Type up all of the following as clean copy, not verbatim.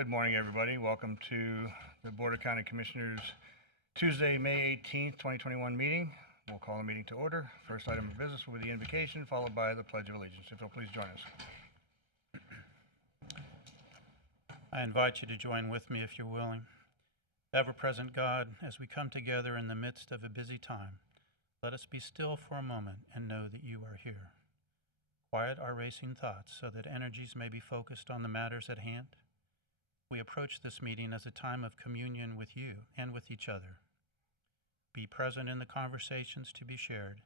Good morning, everybody. Welcome to the Board of County Commissioners Tuesday, May 18th, 2021 meeting. We'll call the meeting to order. First item of business will be the invocation, followed by the Pledge of Allegiance. If you'll please join us. I invite you to join with me if you're willing. Ever-present God, as we come together in the midst of a busy time, let us be still for a moment and know that you are here. Quiet our racing thoughts so that energies may be focused on the matters at hand. We approach this meeting as a time of communion with you and with each other. Be present in the conversations to be shared,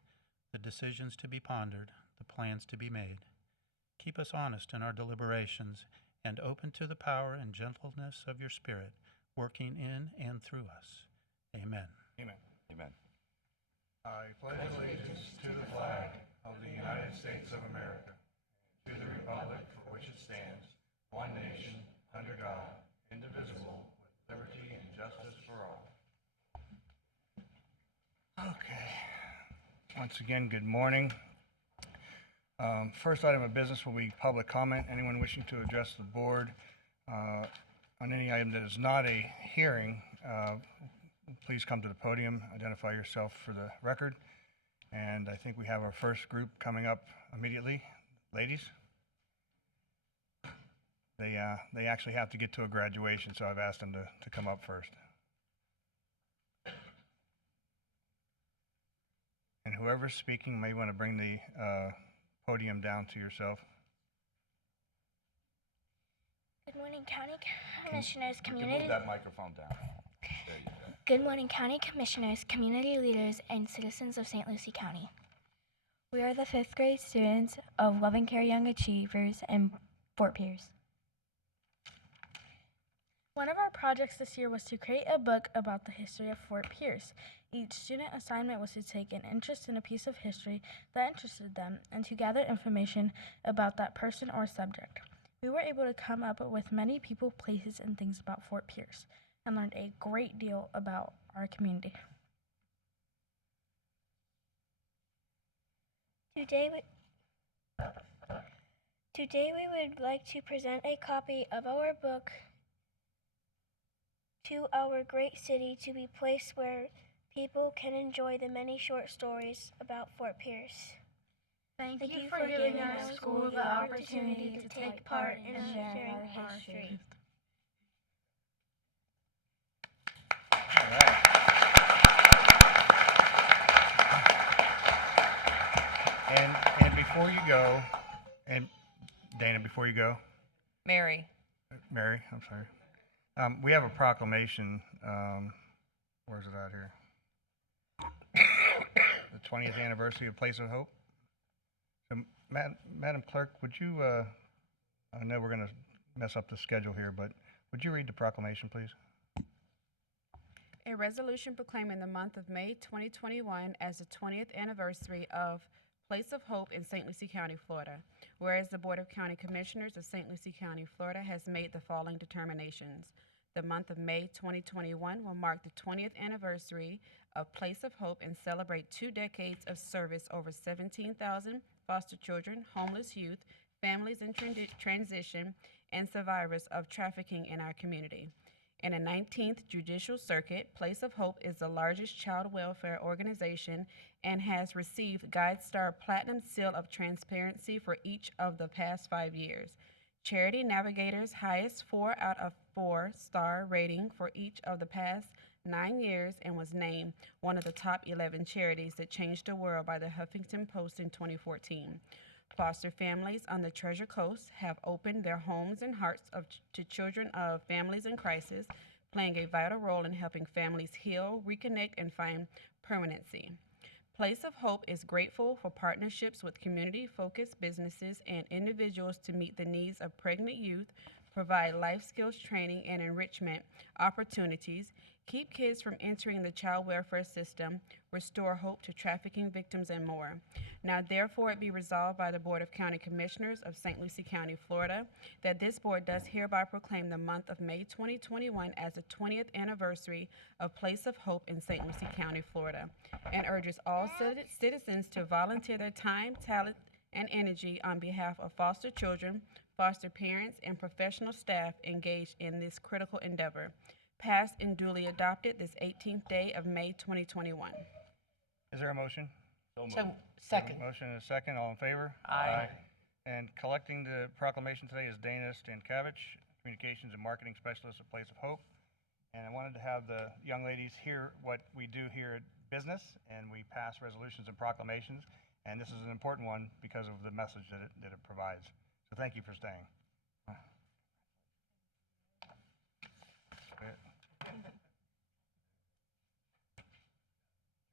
the decisions to be pondered, the plans to be made. Keep us honest in our deliberations and open to the power and gentleness of your Spirit, working in and through us. Amen. Amen. Amen. I pledge allegiance to the flag of the United States of America, to the republic for which it stands, one nation, under God, indivisible, with liberty and justice for all. Okay. Once again, good morning. First item of business will be public comment. Anyone wishing to address the board on any item that is not a hearing, please come to the podium, identify yourself for the record. And I think we have our first group coming up immediately. Ladies? They actually have to get to a graduation, so I've asked them to come up first. And whoever's speaking may want to bring the podium down to yourself. Good morning, County Commissioners, community. Move that microphone down. There you go. Good morning, County Commissioners, community leaders, and citizens of St. Lucie County. We are the 5th grade students of Loving Care Young Achievers in Fort Pierce. One of our projects this year was to create a book about the history of Fort Pierce. Each student assignment was to take an interest in a piece of history that interested them and to gather information about that person or subject. We were able to come up with many people, places, and things about Fort Pierce and learned a great deal about our community. Today we would like to present a copy of our book to our great city to be placed where people can enjoy the many short stories about Fort Pierce. Thank Thank you for giving our school the opportunity to take part in sharing our history. All right. And before you go, and Dana, before you go, Mary. Mary, I'm sorry. We have a proclamation. Where's it at here? The 20th anniversary of Place of Hope. So, Madam Clerk, would you, I know we're going to mess up the schedule here, but would you read the proclamation, please? A resolution proclaiming the month of May 2021 as the 20th anniversary of Place of Hope in St. Lucie County, Florida. Whereas the Board of County Commissioners of St. Lucie County, Florida has made the following determinations. The month of May 2021 will mark the 20th anniversary of Place of Hope and celebrate 2 decades of service over 17,000 foster children, homeless youth, families in transition, and survivors of trafficking in our community. In the 19th Judicial Circuit, Place of Hope is the largest child welfare organization and has received GuideStar Platinum Seal of Transparency for each of the past 5 years. Charity Navigator's highest 4 out of 4 star rating for each of the past 9 years and was named one of the top 11 charities that changed the world by the Huffington Post in 2014. Foster families on the Treasure Coast have opened their homes and hearts to children of families in crisis, playing a vital role in helping families heal, reconnect, and find permanency. Place of Hope is grateful for partnerships with community-focused businesses and individuals to meet the needs of pregnant youth, provide life skills training and enrichment opportunities, keep kids from entering the child welfare system, restore hope to trafficking victims, and more. Now therefore it be resolved by the Board of County Commissioners of St. Lucie County, Florida, that this board does hereby proclaim the month of May 2021 as the 20th anniversary of Place of Hope in St. Lucie County, Florida, and urges all citizens to volunteer their time, talent, and energy on behalf of foster children, foster parents, and professional staff engaged in this critical endeavor. Passed and duly adopted this 18th day of May 2021. Is there a motion? Second. Motion and a second. All in favor? Aye. And collecting the proclamation today is Dana Stankavich, Communications and Marketing Specialist at Place of Hope. And I wanted to have the young ladies hear what we do here at business, and we pass resolutions and proclamations. And this is an important one because of the message that it provides. So thank you for staying.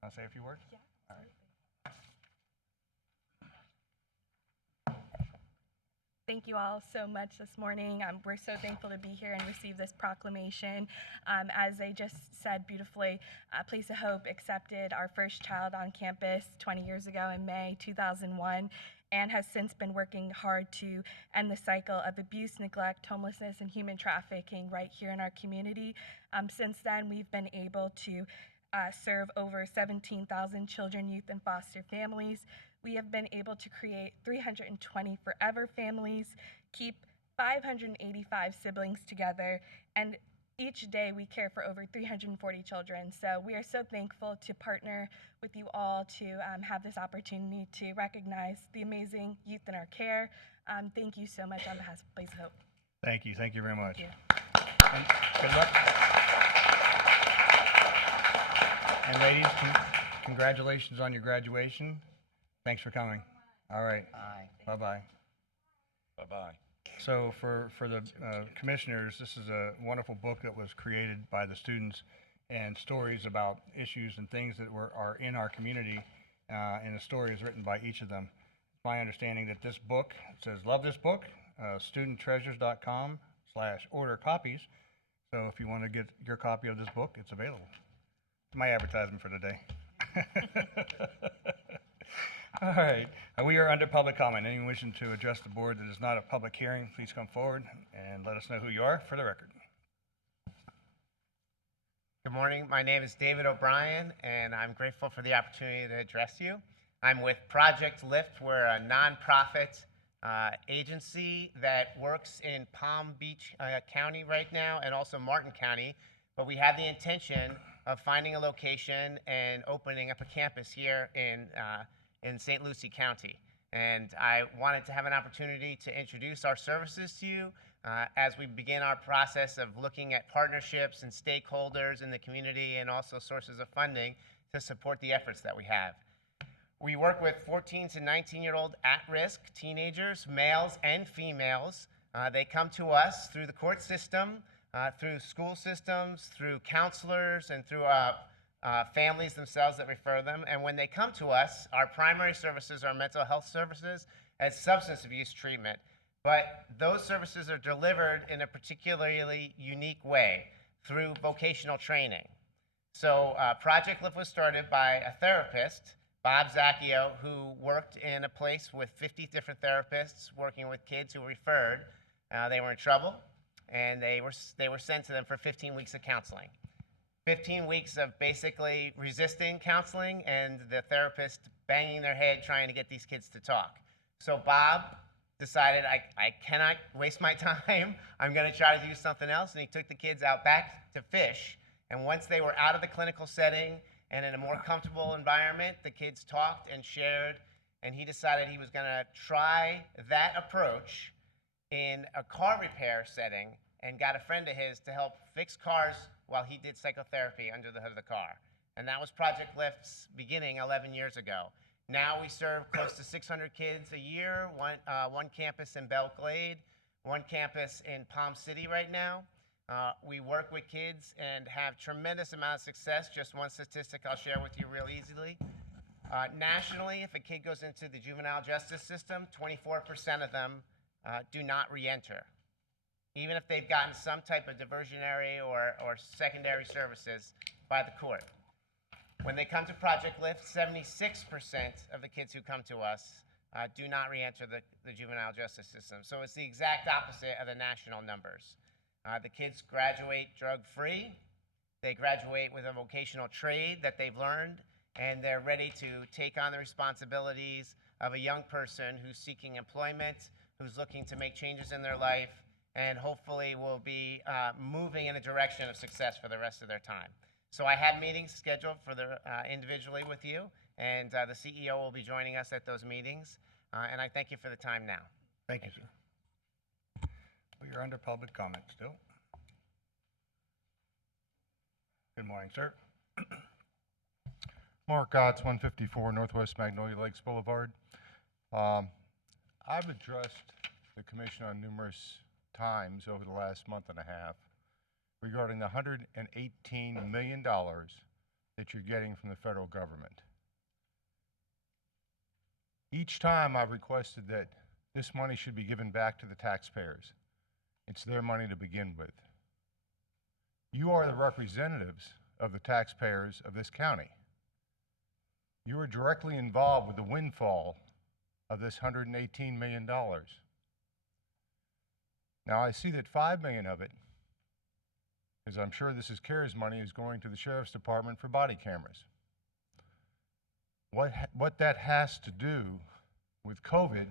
Want to say a few words? Yeah. All right. Thank you all so much this morning. We're so thankful to be here and receive this proclamation. As they just said beautifully, Place of Hope accepted our first child on campus 20 years ago in May 2001 and has since been working hard to end the cycle of abuse, neglect, homelessness, and human trafficking right here in our community. Since then, we've been able to serve over 17,000 children, youth, and foster families. We have been able to create 320 forever families, keep 585 siblings together, and each day we care for over 340 children. So we are so thankful to partner with you all to have this opportunity to recognize the amazing youth in our care. Thank you so much on behalf of Place of Hope. Thank you. Thank you very much. Thank you. And good luck. And ladies, congratulations on your graduation. Thanks for coming. All right. Aye. Bye-bye. Bye-bye. So for the commissioners, this is a wonderful book that was created by the students, and stories about issues and things that are in our community, and the story is written by each of them. It's my understanding that this book, it says, love this book, studenttreasures.com/order copies. So if you want to get your copy of this book, it's available. It's my advertisement for today. All right, we are under public comment. Anyone wishing to address the board that is not a public hearing, please come forward and let us know who you are for the record. Good morning. My name is David O'Brien, and I'm grateful for the opportunity to address you. I'm with Project Lift. We're a nonprofit agency that works in Palm Beach County right now and also Martin County, but we have the intention of finding a location and opening up a campus here in St. Lucie County. And I wanted to have an opportunity to introduce our services to you as we begin our process of looking at partnerships and stakeholders in the community and also sources of funding to support the efforts that we have. We work with 14 to 19-year-old at-risk teenagers, males and females. They come to us through the court system, through school systems, through counselors, and through families themselves that refer them. And when they come to us, our primary services are mental health services and substance abuse treatment. But those services are delivered in a particularly unique way through vocational training. So Project Lift was started by a therapist, Bob Zacchio, who worked in a place with 50 different therapists working with kids who referred. They were in trouble, and they were sent to them for 15 weeks of counseling. 15 weeks of basically resisting counseling and the therapist banging their head trying to get these kids to talk. So Bob decided, I cannot waste my time. I'm going to try to do something else. And he took the kids out back to fish. And once they were out of the clinical setting and in a more comfortable environment, the kids talked and shared. And he decided he was going to try that approach in a car repair setting and got a friend of his to help fix cars while he did psychotherapy under the hood of the car. And that was Project Lift's beginning 11 years ago. Now we serve close to 600 kids a year, one campus in Belle Glade, one campus in Palm City right now. We work with kids and have tremendous amount of success. Just one statistic I'll share with you real easily. Nationally, if a kid goes into the juvenile justice system, 24% of them do not re-enter, even if they've gotten some type of diversionary or secondary services by the court. When they come to Project Lift, 76% of the kids who come to us do not re-enter the juvenile justice system. So it's the exact opposite of the national numbers. The kids graduate drug-free. They graduate with a vocational trade that they've learned, and they're ready to take on the responsibilities of a young person who's seeking employment, who's looking to make changes in their life and hopefully will be moving in a direction of success for the rest of their time. So I have meetings scheduled for individually with you, and the CEO will be joining us at those meetings. And I thank you for the time now. Thank you, sir. We are under public comment still. Good morning, sir. Mark Gotts, 154 Northwest Magnolia Lakes Boulevard. I've addressed the commission on numerous times over the last month and a half regarding the $118 million that you're getting from the federal government. Each time I've requested that this money should be given back to the taxpayers. It's their money to begin with. You are the representatives of the taxpayers of this county. You are directly involved with the windfall of this $118 million. Now I see that $5 million of it, because I'm sure this is CARES money, is going to the Sheriff's Department for body cameras. What that has to do with COVID,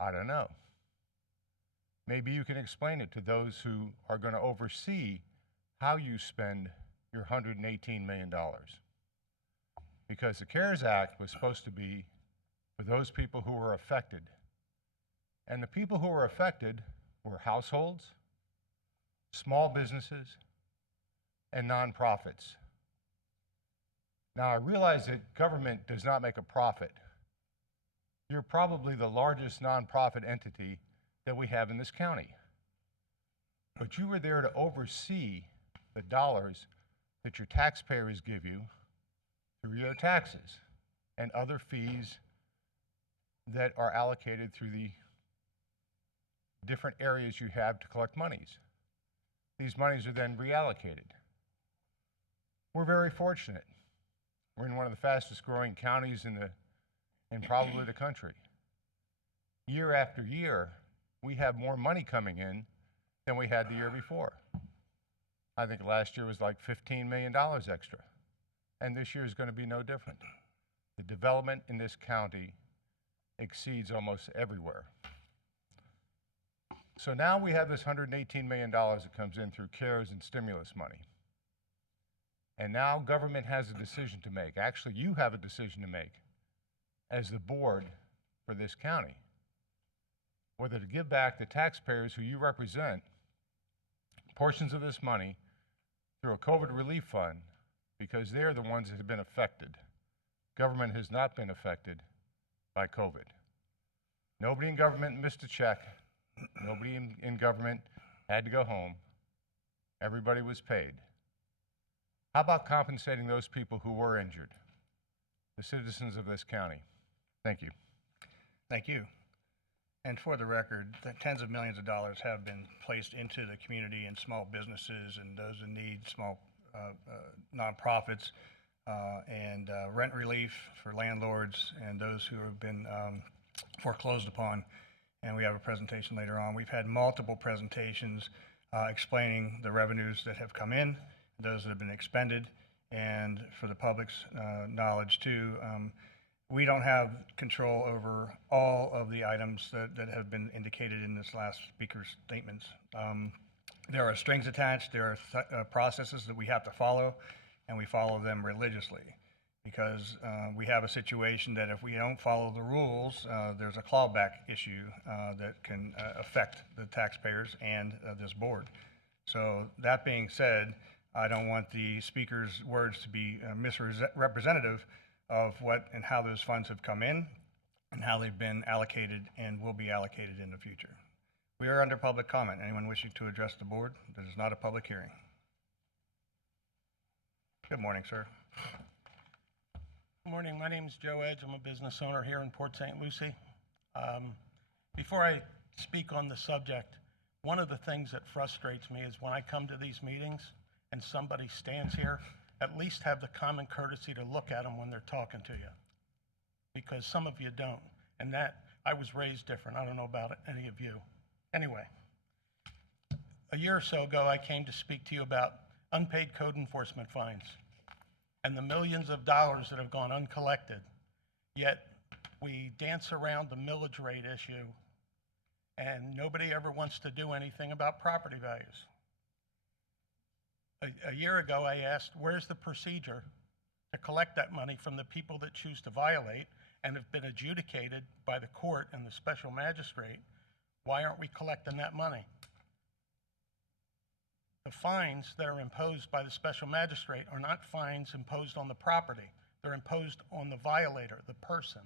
I don't know. Maybe you can explain it to those who are going to oversee how you spend your $118 million. Because the CARES Act was supposed to be for those people who were affected. And the people who were affected were households, small businesses, and nonprofits. Now, I realize that government does not make a profit. You're probably the largest nonprofit entity that we have in this county. But you were there to oversee the dollars that your taxpayers give you through your taxes and other fees that are allocated through the different areas you have to collect monies. These monies are then reallocated. We're very fortunate. We're in one of the fastest growing counties in probably the country. Year after year, we have more money coming in than we had the year before. I think last year was like $15 million extra. And this year is going to be no different. The development in this county exceeds almost everywhere. So now we have this $118 million that comes in through CARES and stimulus money. And now government has a decision to make. Actually, you have a decision to make as the board for this county, whether to give back the taxpayers who you represent portions of this money through a COVID relief fund, because they're the ones that have been affected. Government has not been affected by COVID. Nobody in government missed a check. Nobody in government had to go home. Everybody was paid. How about compensating those people who were injured, the citizens of this county? Thank you. Thank you. And for the record, the tens of millions of dollars have been placed into the community and small businesses and those in need, small nonprofits, and rent relief for landlords and those who have been foreclosed upon. And we have a presentation later on. We've had multiple presentations explaining the revenues that have come in, those that have been expended, and for the public's knowledge too, we don't have control over all of the items that have been indicated in this last speaker's statements. There are strings attached, there are processes that we have to follow, and we follow them religiously, because we have a situation that if we don't follow the rules, there's a clawback issue that can affect the taxpayers and this board. So that being said, I don't want the speaker's words to be misrepresentative of what and how those funds have come in and how they've been allocated and will be allocated in the future. We are under public comment. Anyone wishing to address the board? This is not a public hearing. Good morning, sir. Good morning. My name is Joe Edge. I'm a business owner here in Port St. Lucie. Before I speak on the subject, one of the things that frustrates me is when I come to these meetings and somebody stands here, at least have the common courtesy to look at them when they're talking to you, because some of you don't. And that, I was raised different. I don't know about any of you. Anyway, a year or so ago, I came to speak to you about unpaid code enforcement fines and the millions of dollars that have gone uncollected. Yet we dance around the millage rate issue and nobody ever wants to do anything about property values. A year ago, I asked, where's the procedure to collect that money from the people that choose to violate and have been adjudicated by the court and the special magistrate? Why aren't we collecting that money? The fines that are imposed by the special magistrate are not fines imposed on the property. They're imposed on the violator, the person.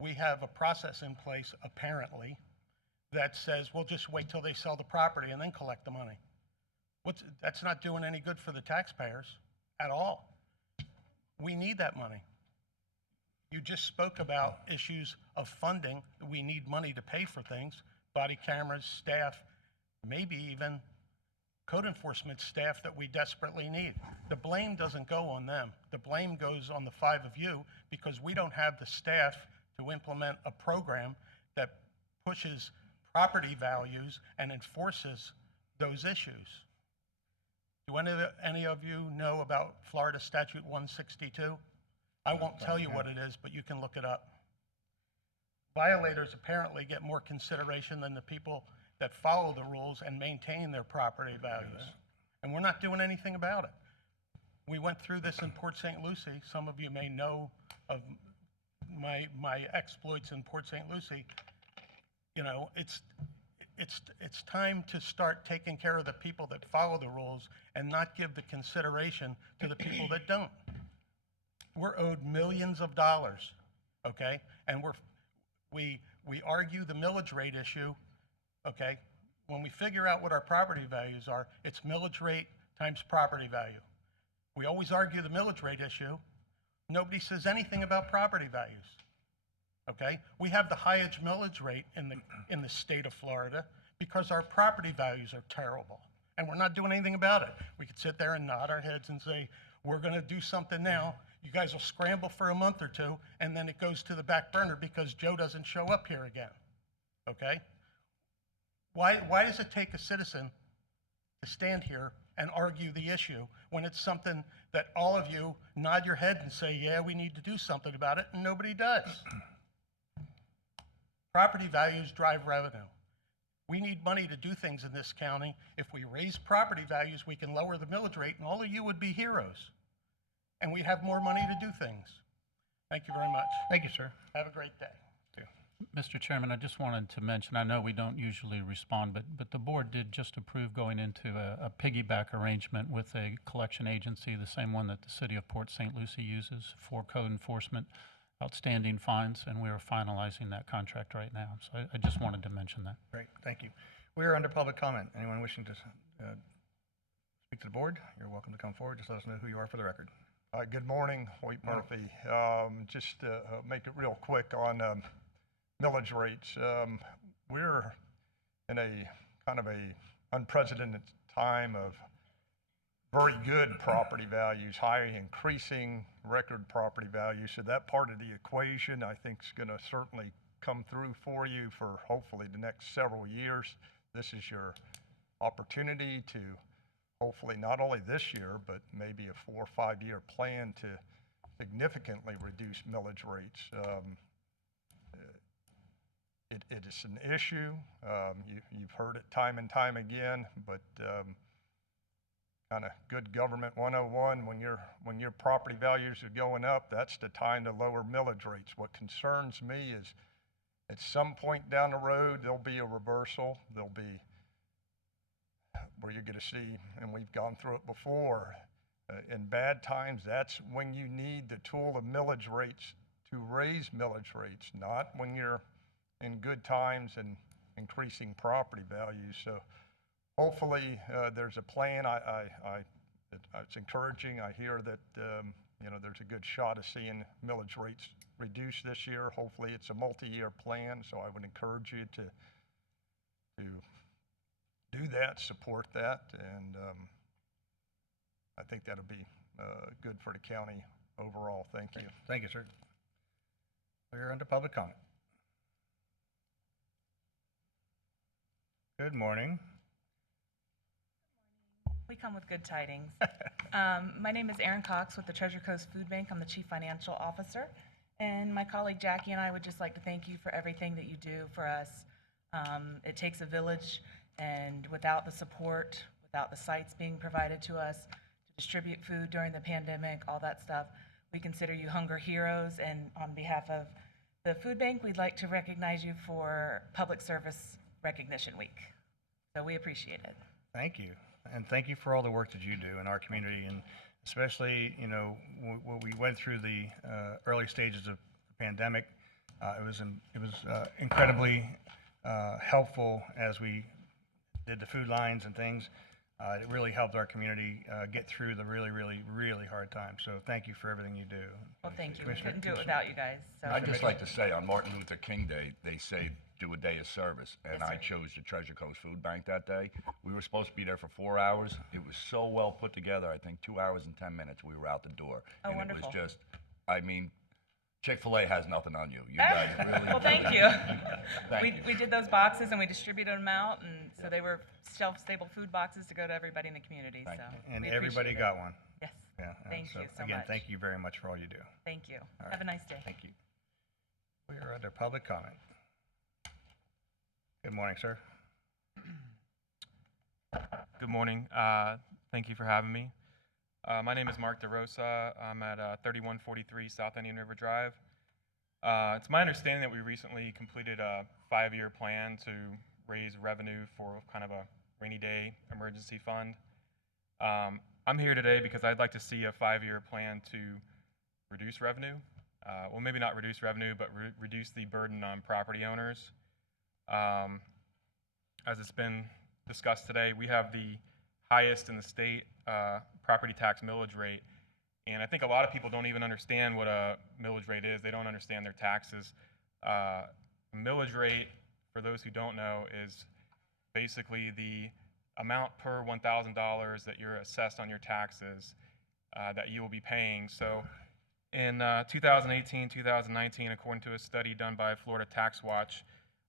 We have a process in place, apparently, that says we'll just wait till they sell the property and then collect the money. That's not doing any good for the taxpayers at all. We need that money. You just spoke about issues of funding. We need money to pay for things, body cameras, staff, maybe even code enforcement staff that we desperately need. The blame doesn't go on them. The blame goes on the 5 of you because we don't have the staff to implement a program that pushes property values and enforces those issues. Do any of you know about Florida Statute 162? I won't tell you what it is, but you can look it up. Violators apparently get more consideration than the people that follow the rules and maintain their property values. And we're not doing anything about it. We went through this in Port St. Lucie. Some of you may know of my exploits in Port St. Lucie. You know, it's time to start taking care of the people that follow the rules and not give the consideration to the people that don't. We're owed millions of dollars, okay? And we argue the millage rate issue, okay? When we figure out what our property values are, it's millage rate times property value. We always argue the millage rate issue. Nobody says anything about property values, okay? We have the highest millage rate in the state of Florida because our property values are terrible, and we're not doing anything about it. We could sit there and nod our heads and say, we're gonna do something now. You guys will scramble for a month or two, and then it goes to the back burner because Joe doesn't show up here again, okay? Why does it take a citizen to stand here and argue the issue when it's something that all of you nod your head and say, yeah, we need to do something about it, and nobody does? Property values drive revenue. We need money to do things in this county. If we raise property values, we can lower the millage rate, and all of you would be heroes. And we have more money to do things. Thank you very much. Thank you, sir. Have a great day. Mr. Chairman, I just wanted to mention, I know we don't usually respond, but the board did just approve going into a piggyback arrangement with a collection agency, the same one that the city of Port St. Lucie uses for code enforcement, outstanding fines, and we are finalizing that contract right now. So I just wanted to mention that. Great, thank you. We are under public comment. Anyone wishing to speak to the board, you're welcome to come forward. Just let us know who you are for the record. Good morning, Hoyt Murphy. Just to make it real quick on millage rates. We're in a kind of a unprecedented time of very good property values, high increasing record property values. So that part of the equation, I think, is going to certainly come through for you for hopefully the next several years. This is your opportunity to hopefully not only this year, but maybe a 4 or 5 year plan to significantly reduce millage rates. It is an issue. You've heard it time and time again, but kind of good government 101, when your property values are going up, that's the time to lower millage rates. What concerns me is at some point down the road, there'll be a reversal. There'll be where you're going to see, and we've gone through it before, in bad times, that's when you need the tool of millage rates to raise millage rates, not when you're in good times and increasing property values. So hopefully there's a plan. It's encouraging. I hear that there's a good shot of seeing millage rates reduce this year. Hopefully it's a multi-year plan. So I would encourage you to do that, support that, and I think that'll be good for the county overall. Thank you. Thank you, sir. We're under public comment. Good morning. We come with good tidings. My name is Erin Cox with the Treasure Coast Food Bank. I'm the Chief Financial Officer. And my colleague Jackie and I would just like to thank you for everything that you do for us. It takes a village, and without the support, without the sites being provided to us to distribute food during the pandemic, all that stuff, we consider you hunger heroes. And on behalf of the food bank, we'd like to recognize you for Public Service Recognition Week. So we appreciate it. Thank you. And thank you for all the work that you do in our community, and especially, you know, when we went through the early stages of the pandemic, it was incredibly helpful as we did the food lines and things. It really helped our community get through the really, really, really hard times. So thank you for everything you do. Well, thank you. We Commissioner- couldn't do it without you guys. So. I'd just like to say, on Martin Luther King Day, they say do a day of service, and Yes, I sir. chose the Treasure Coast Food Bank that day. We were supposed to be there for 4 hours. It was so well put together. I think 2 hours and 10 minutes we were out the door. Oh, and wonderful. it was just, I mean, Chick-fil-A has nothing on you. You guys really. Well, thank really- you. Thank you. We did those boxes and we distributed them out, and so they were shelf-stable food boxes to go to everybody in the community. Thank So you. And we everybody appreciate it. got one. Yes. Yeah. Thank you so again, much. thank you very much for all you do. Thank you. All Have a right. nice day. Thank you. We are under public comment. Good morning, sir. Good morning. Thank you for having me. My name is Mark DeRosa. I'm at 3143 South Indian River Drive. It's my understanding that we recently completed a 5-year plan to raise revenue for kind of a rainy day emergency fund. I'm here today because I'd like to see a 5-year plan to reduce revenue. Well, maybe not reduce revenue, but reduce the burden on property owners. As it's been discussed today, we have the highest in the state property tax millage rate. And I think a lot of people don't even understand what a millage rate is. They don't understand their taxes. Millage rate, for those who don't know, is basically the amount per $1,000 that you're assessed on your taxes that you will be paying. So in 2018, 2019, according to a study done by Florida Tax Watch,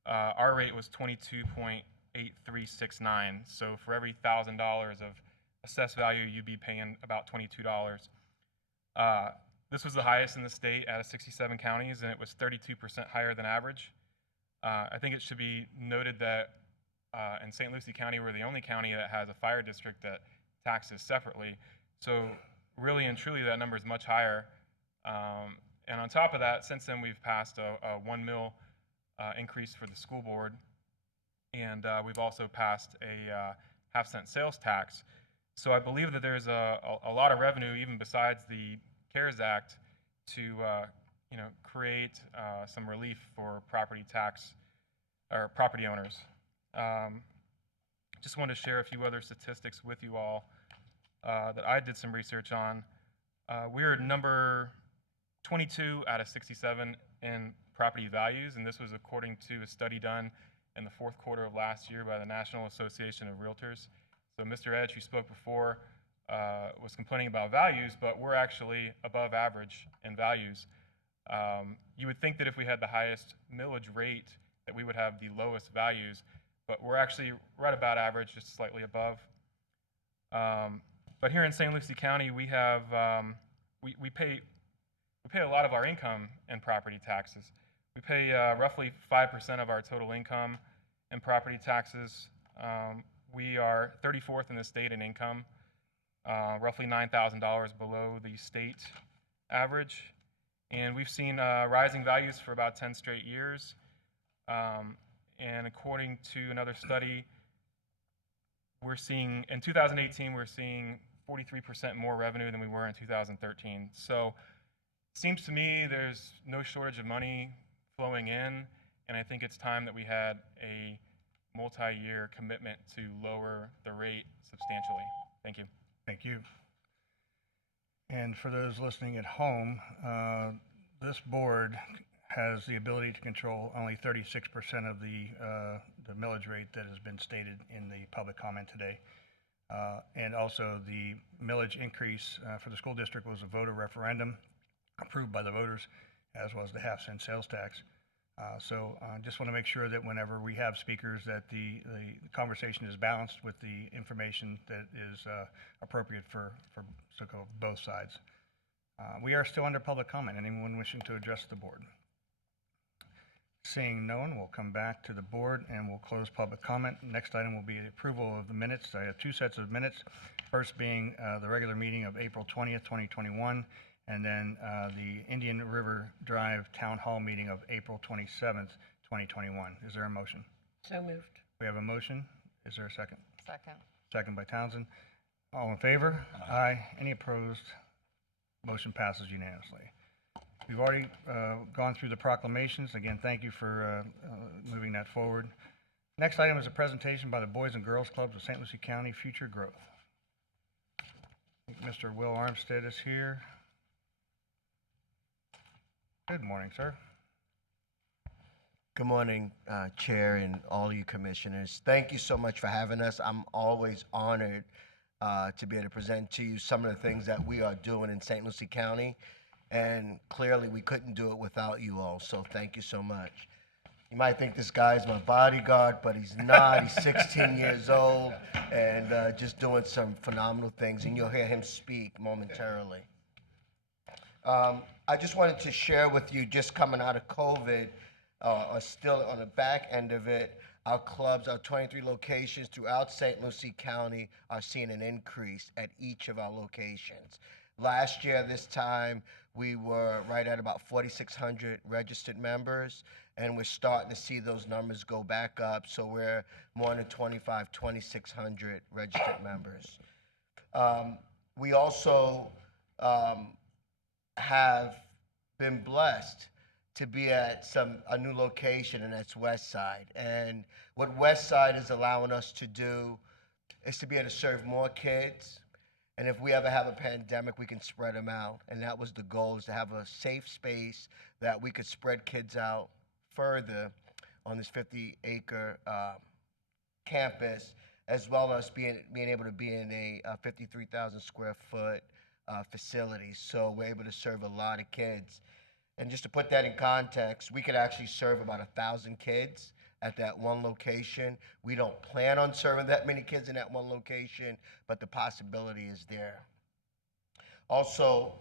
our rate was 22.8369. So for every $1,000 of assessed value, you'd be paying about $22. This was the highest in the state out of 67 counties, and it was 32% higher than average. I think it should be noted that in St. Lucie County, we're the only county that has a fire district that taxes separately. So really and truly, that number is much higher. And on top of that, since then, we've passed a 1 mil increase for the school board, and we've also passed a half-cent sales tax. So I believe that there's a lot of revenue, even besides the CARES Act, to create some relief for property tax or property owners. Just want to share a few other statistics with you all that I did some research on. We're number 22 out of 67 in property values, and this was according to a study done in the 4th quarter of last year by the National Association of Realtors. So Mr. Edge, who spoke before, was complaining about values, but we're actually above average in values. You would think that if we had the highest millage rate, that we would have the lowest values, but we're actually right about average, just slightly above. But here in St. Lucie County, we have we pay a lot of our income in property taxes. We pay roughly 5% of our total income in property taxes. We are 34th in the state in income, roughly $9,000 below the state average. And we've seen rising values for about 10 straight years. And according to another study, we're seeing, in 2018, we're seeing 43% more revenue than we were in 2013. So it seems to me there's no shortage of money flowing in, and I think it's time that we had a multi-year commitment to lower the rate substantially. Thank you. Thank you. And for those listening at home, this board has the ability to control only 36% of the millage rate that has been stated in the public comment today. And also the millage increase for the school district was a voter referendum approved by the voters, as was the half-cent sales tax. So I just want to make sure that whenever we have speakers that the conversation is balanced with the information that is appropriate for so-called both sides. We are still under public comment. Anyone wishing to address the board? Seeing no one, we'll come back to the board and we'll close public comment. Next item will be the approval of the minutes. I have two sets of minutes. First being the regular meeting of April 20th, 2021, and then the Indian River Drive Town Hall meeting of April 27th, 2021. Is there a motion? So moved. We have a motion. Is there a second? Second. Second by Townsend. All in favor? Aye. Any opposed? Motion passes unanimously. We've already gone through the proclamations. Again, thank you for moving that forward. Next item is a presentation by the Boys and Girls Clubs of St. Lucie County, Future Growth. I think Mr. Will Armstead is here. Good morning, sir. Good morning, Chair and all you commissioners. Thank you so much for having us. I'm always honored to be able to present to you some of the things that we are doing in St. Lucie County. And clearly, we couldn't do it without you all, so thank you so much. You might think this guy's my bodyguard, but he's not. He's 16 years old and just doing some phenomenal things, and you'll hear him speak momentarily. I just wanted to share with you, just coming out of COVID, or still on the back end of it, our clubs, our 23 locations throughout St. Lucie County are seeing an increase at each of our locations. Last year, this time, we were right at about 4,600 registered members, and we're starting to see those numbers go back up, so we're more than 2,600 registered members. We also have been blessed to be at a new location, and that's Westside. And what Westside is allowing us to do is to be able to serve more kids. And if we ever have a pandemic, we can spread them out. And that was the goal, is to have a safe space that we could spread kids out further on this 50-acre campus, as well as being able to be in a 53,000 square foot facility. So we're able to serve a lot of kids. And just to put that in context, we could actually serve about 1,000 kids at that one location. We don't plan on serving that many kids in that one location, but the possibility is there. Also,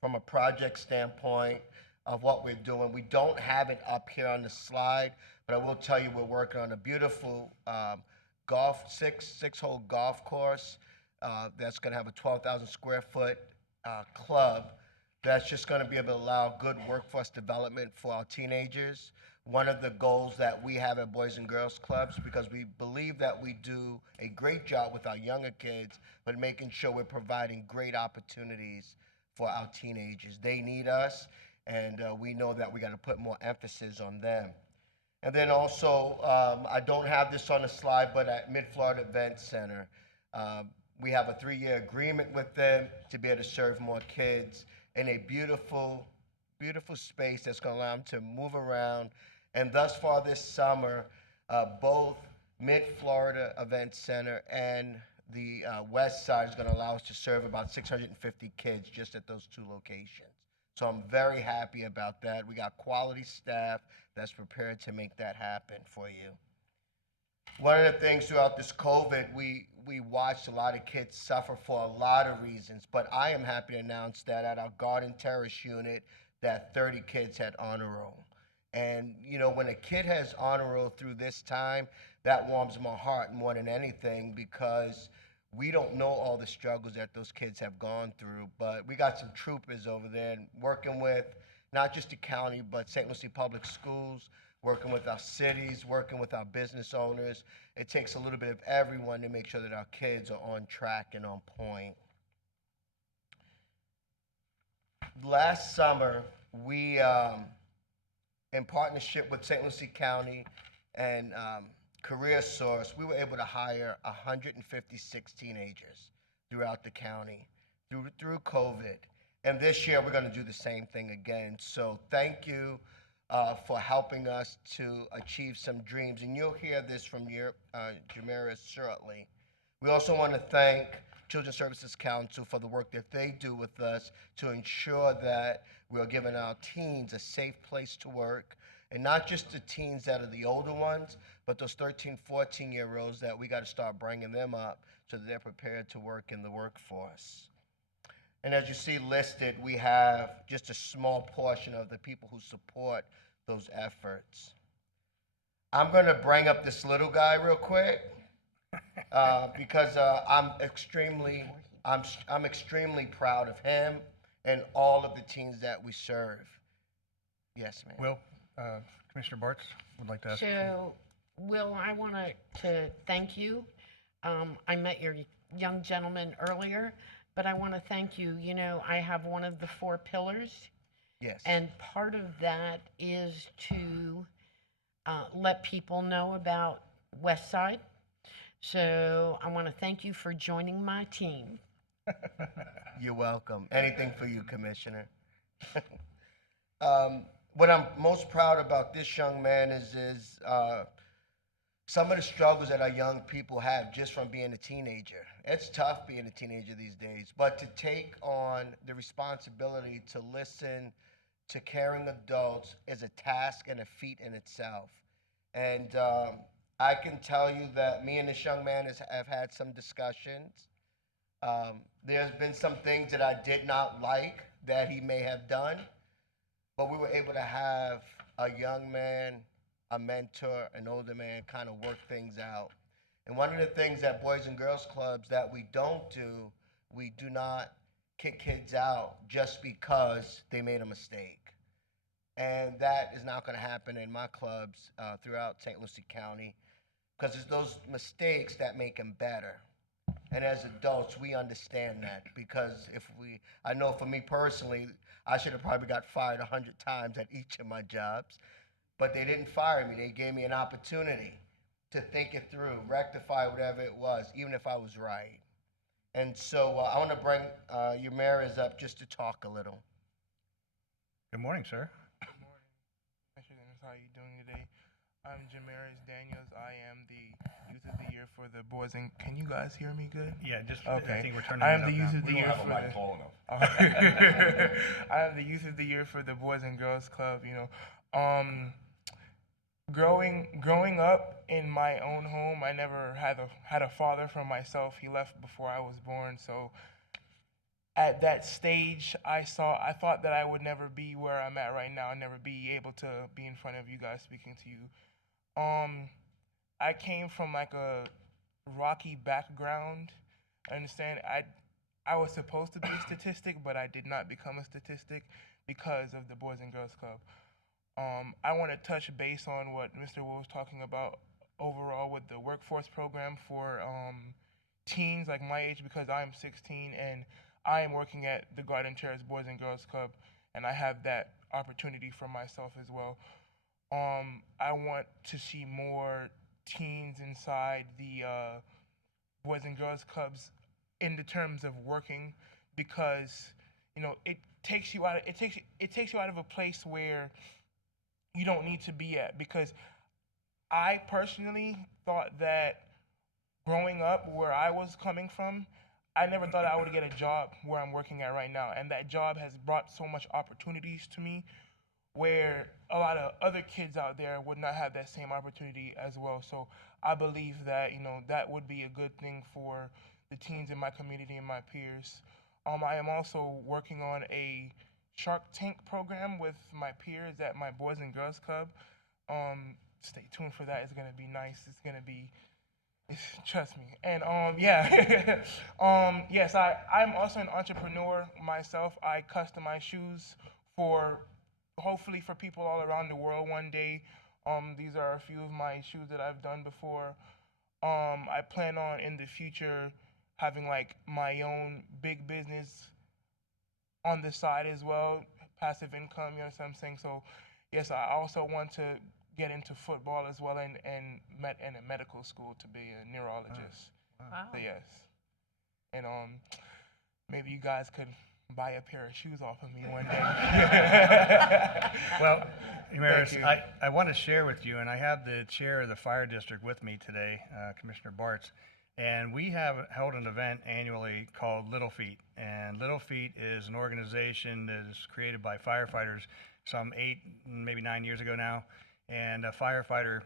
from a project standpoint of what we're doing, we don't have it up here on the slide, but I will tell you we're working on a beautiful six-hole golf course that's going to have a 12,000 square foot club that's just going to be able to allow good workforce development for our teenagers. One of the goals that we have at Boys and Girls Clubs, because we believe that we do a great job with our younger kids, but making sure we're providing great opportunities for our teenagers. They need us, and we know that we got to put more emphasis on them. And then also, I don't have this on the slide, but at Mid-Florida Event Center, we have a 3-year agreement with them to be able to serve more kids in a beautiful, beautiful space that's going to allow them to move around. And thus far this summer, both Mid-Florida Event Center and the West Side is going to allow us to serve about 650 kids just at those two locations. So I'm very happy about that. We got quality staff that's prepared to make that happen for you. One of the things throughout this COVID, we watched a lot of kids suffer for a lot of reasons, but I am happy to announce that at our Garden Terrace unit, that 30 kids had honor roll. And, you know, when a kid has honor roll through this time, that warms my heart more than anything, because we don't know all the struggles that those kids have gone through. But we got some troopers over there and working with not just the county, but St. Lucie Public Schools, working with our cities, working with our business owners. It takes a little bit of everyone to make sure that our kids are on track and on point. Last summer, we, in partnership with St. Lucie County and Career Source, we were able to hire 156 teenagers throughout the county through COVID. And this year, we're going to do the same thing again. So thank you for helping us to achieve some dreams. And you'll hear this from Jamiris shortly. We also want to thank Children's Services Council for the work that they do with us to ensure that we're giving our teens a safe place to work. And not just the teens that are the older ones, but those 13, 14-year-olds that we got to start bringing them up so that they're prepared to work in the workforce. And as you see listed, we have just a small portion of the people who support those efforts. I'm going to bring up this little guy real quick because I'm extremely proud of him and all of the teams that we serve. Yes, ma'am. Will, Commissioner Bartz would like to ask. So, Will, I want to thank you. I met your young gentleman earlier, but I want to thank you. You know, I have one of the 4 pillars. Yes. And part of that is to let people know about West Side. So I want to thank you for joining my team. You're welcome. Anything for you, Commissioner. What I'm most proud about this young man is some of the struggles that our young people have just from being a teenager. It's tough being a teenager these days, but to take on the responsibility to listen to caring adults is a task and a feat in itself. And I can tell you that me and this young man have had some discussions. There's been some things that I did not like that he may have done, but we were able to have a young man, a mentor, an older man kind of work things out. And one of the things at Boys and Girls Clubs that we don't do, we do not kick kids out just because they made a mistake. And that is not going to happen in my clubs throughout St. Lucie County, because it's those mistakes that make them better. And as adults, we understand that, because I know for me personally, I should have probably got fired 100 times at each of my jobs, but they didn't fire me. They gave me an opportunity to think it through, rectify whatever it was, even if I was right. And so I want to bring Yamiris up just to talk a little. Good morning, sir. Good morning, Commissioners. How are you doing today? I'm Jamaris Daniels. I am the Youth of the Year for the Boys and... Can you guys hear me good? Yeah, just okay. I think we're turning I it am up the Youth now. of the We don't Year have a for mic the... tall enough. I am the Youth of the Year for the Boys and Girls Club. You know, growing up in my own home, I never had a father for myself. He left before I was born, so at that stage, I thought that I would never be where I'm at right now. I'd never be able to be in front of you guys speaking to you. I came from like a rocky background. I understand. I was supposed to be a statistic, but I did not become a statistic because of the Boys and Girls Club. I want to touch base on what Mr. Will was talking about overall with the workforce program for teens like my age, because I'm 16 and I am working at the Garden Terrace Boys and Girls Club, and I have that opportunity for myself as well. I want to see more teens inside the Boys and Girls Clubs in the terms of working, because you know it takes you out of a place where you don't need to be at. Because I personally thought that growing up where I was coming from, I never thought I would get a job where I'm working at right now, and that job has brought so much opportunities to me where a lot of other kids out there would not have that same opportunity as well. So I believe that, you know, that would be a good thing for the teens in my community and my peers. I am also working on a Shark Tank program with my peers at my Boys and Girls Club. Stay tuned for that. It's gonna be nice. It's gonna be, trust me. And yeah, yes, I'm also an entrepreneur myself. I customize shoes hopefully for people all around the world one day. These are a few of my shoes that I've done before. I plan on in the future having like my own big business on the side as well, passive income, you know what I'm saying? So yes, I also want to get into football as well, and in a medical school to be a neurologist. Wow. So yes. And maybe you guys could buy a pair of shoes off of me one day. Well, Yamiris, I want to share with you, and I have the chair of the fire district with me today, Commissioner Bartz, and we have held an event annually called Little Feet. And Little Feet is an organization that is created by firefighters some 8, maybe 9 years ago now. And a firefighter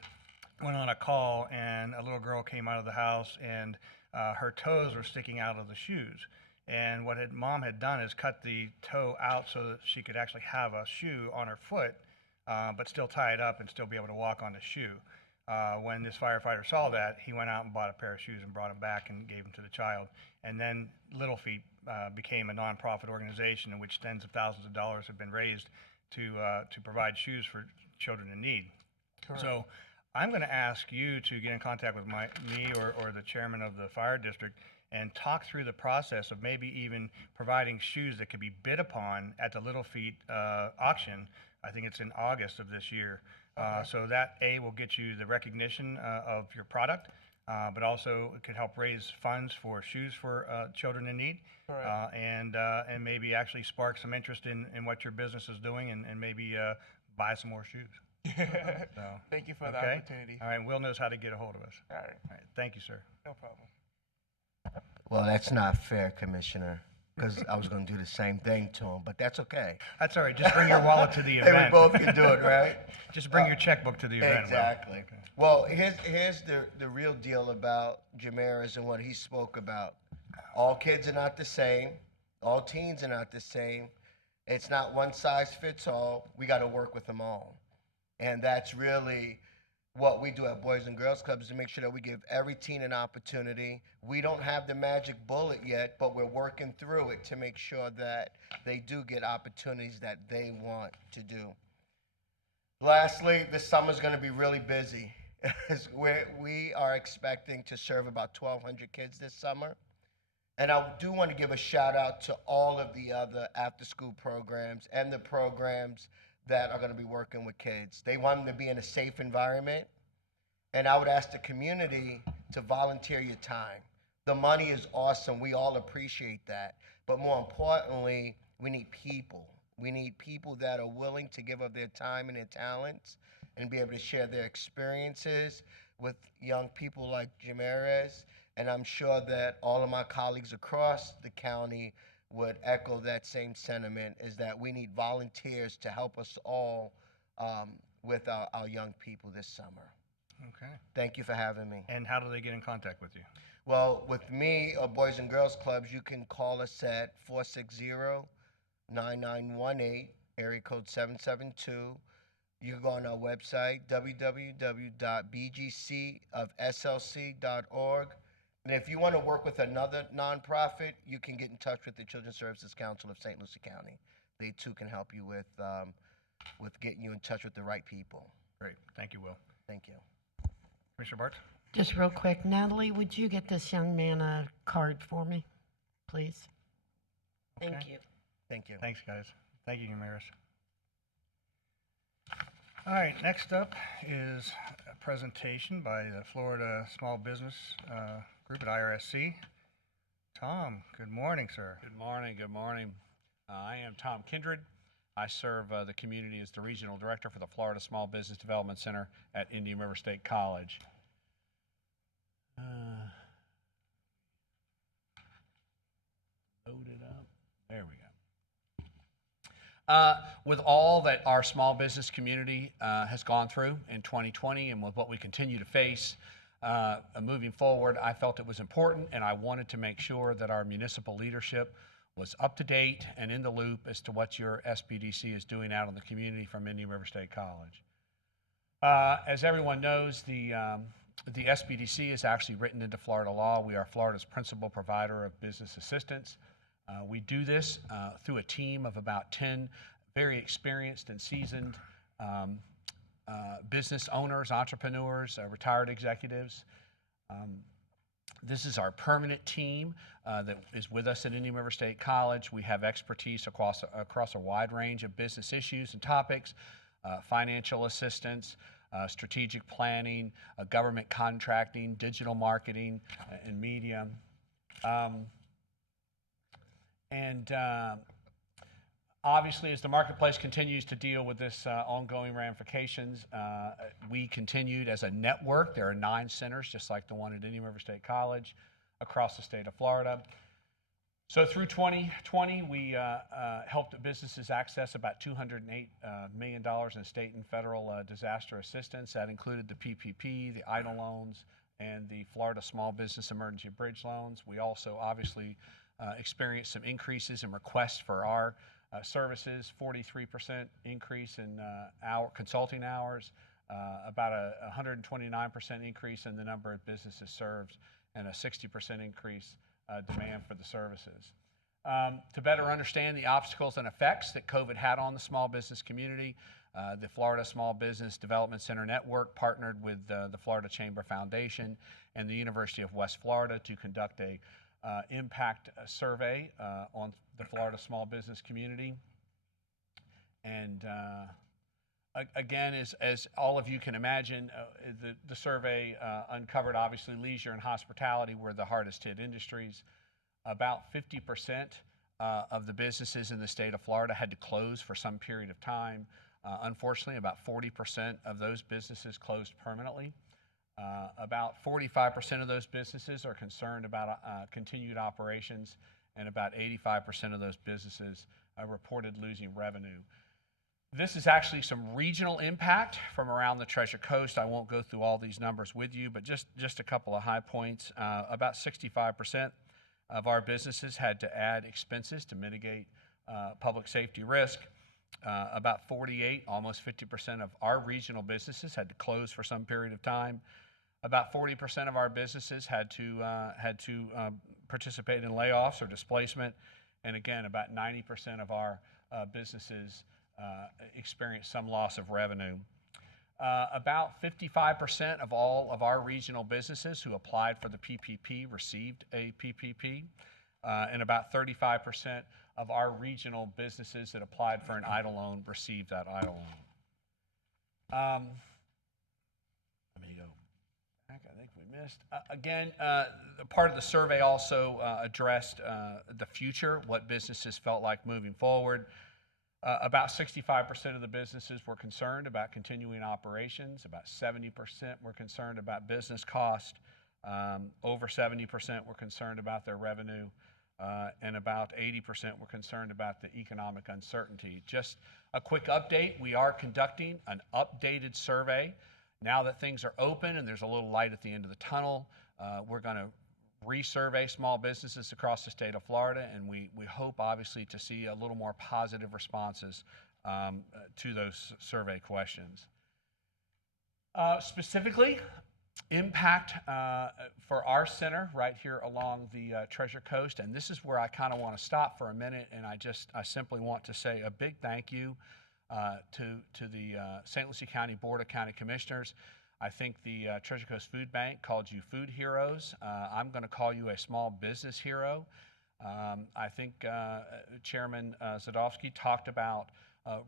went on a call, and a little girl came out of the house, and her toes were sticking out of the shoes. And what mom had done is cut the toe out so that she could actually have a shoe on her foot, but still tie it up and still be able to walk on the shoe. When this firefighter saw that, he went out and bought a pair of shoes and brought them back and gave them to the child. And then Little Feet became a nonprofit organization in which tens of thousands of dollars have been raised to provide shoes for children in need. Correct. So I'm going to ask you to get in contact with me or the chairman of the fire district and talk through the process of maybe even providing shoes that could be bid upon at the Little Feet auction. I think it's in August of this year. So that will get you the recognition of your product, but also it could help raise funds for shoes for children in need, and maybe actually spark some interest in what your business is doing, and maybe buy some more shoes. So, Thank you for the okay? opportunity. All right, Will knows how to get a hold of us. All right. All right, thank you, sir. No problem. Well, that's not fair, Commissioner, because I was going to do the same thing to him, but that's okay. That's all right. Just bring your wallet to the Hey, event. we both can do it, right? Just bring your checkbook to the event. Will. Exactly. Well, here's the real deal about Jamaris and what he spoke about. All kids are not the same. All teens are not the same. It's not one size fits all. We got to work with them all. And that's really what we do at Boys and Girls Clubs, to make sure that we give every teen an opportunity. We don't have the magic bullet yet, but we're working through it to make sure that they do get opportunities that they want to do. Lastly, this summer's going to be really busy. We are expecting to serve about 1,200 kids this summer. And I do want to give a shout out to all of the other after-school programs and the programs that are going to be working with kids. They want them to be in a safe environment. And I would ask the community to volunteer your time. The money is awesome. We all appreciate that. But more importantly, we need people. We need people that are willing to give up their time and their talents and be able to share their experiences with young people like Jamaris. And I'm sure that all of my colleagues across the county would echo that same sentiment, is that we need volunteers to help us all with our young people this summer. Okay. Thank you for having me. And how do they get in contact with you? Well, with me or Boys and Girls Clubs, you can call us at 460-9918, area code 772. You can go on our website, www.bgcofslc.org. And if you want to work with another nonprofit, you can get in touch with the Children's Services Council of St. Lucie County. They too can help you with getting you in touch with the right people. Great. Thank you, Will. Thank you. Commissioner Bart? Just real quick, Natalie, would you get this young man a card for me, please? Thank Okay. you. Thank you. Thanks, guys. Thank you, Maris. All right, next up is a presentation by the Florida Small Business Group at IRSC. Tom, good morning, sir. Good morning. Good morning. I am Tom Kindred. I serve the community as the Regional Director for the Florida Small Business Development Center at Indian River State College. Load it up. There we go. With all that our small business community has gone through in 2020 and with what we continue to face moving forward, I felt it was important, and I wanted to make sure that our municipal leadership was up to date and in the loop as to what your SBDC is doing out in the community from Indian River State College. As everyone knows, the SBDC is actually written into Florida law. We are Florida's principal provider of business assistance. We do this through a team of about 10 very experienced and seasoned business owners, entrepreneurs, retired executives. This is our permanent team that is with us at Indian River State College. We have expertise across a wide range of business issues and topics, financial assistance, strategic planning, government contracting, digital marketing, and media. Obviously, as the marketplace continues to deal with this ongoing ramifications, we continued as a network. There are 9 centers, just like the one at Indian River State College, across the state of Florida. So through 2020, we helped businesses access about $208 million in state and federal disaster assistance. That included the PPP, the EIDL loans, and the Florida Small Business Emergency Bridge loans. We also obviously experienced some increases in requests for our services, 43% increase in consulting hours, about a 129% increase in the number of businesses served, and a 60% increase demand for the services. To better understand the obstacles and effects that COVID had on the small business community, the Florida Small Business Development Center Network partnered with the Florida Chamber Foundation and the University of West Florida to conduct a impact survey on the Florida small business community. And again, as all of you can imagine, the survey uncovered obviously leisure and hospitality were the hardest hit industries. About 50% of the businesses in the state of Florida had to close for some period of time. Unfortunately, about 40% of those businesses closed permanently. About 45% of those businesses are concerned about continued operations, and about 85% of those businesses reported losing revenue. This is actually some regional impact from around the Treasure Coast. I won't go through all these numbers with you, but just a couple of high points. About 65% of our businesses had to add expenses to mitigate public safety risk. About 48, almost 50% of our regional businesses had to close for some period of time. About 40% of our businesses had to participate in layoffs or displacement, and again, about 90% of our businesses experienced some loss of revenue. About 55% of all of our regional businesses who applied for the PPP received a PPP, and about 35% of our regional businesses that applied for an EIDL loan received that EIDL loan. Let me go back. I think we missed. Again, part of the survey also addressed the future, what businesses felt like moving forward. About 65% of the businesses were concerned about continuing operations. About 70% were concerned about business cost. Over 70% were concerned about their revenue. And about 80% were concerned about the economic uncertainty. Just a quick update, we are conducting an updated survey. Now that things are open and there's a little light at the end of the tunnel, we're going to resurvey small businesses across the state of Florida, and we hope obviously to see a little more positive responses to those survey questions. Specifically, impact for our center right here along the Treasure Coast, and this is where I kind of want to stop for a minute, and I simply want to say a big thank you to the St. Lucie County Board of County Commissioners. I think the Treasure Coast Food Bank called you food heroes. I'm going to call you a small business hero. I think Chairman Zadowski talked about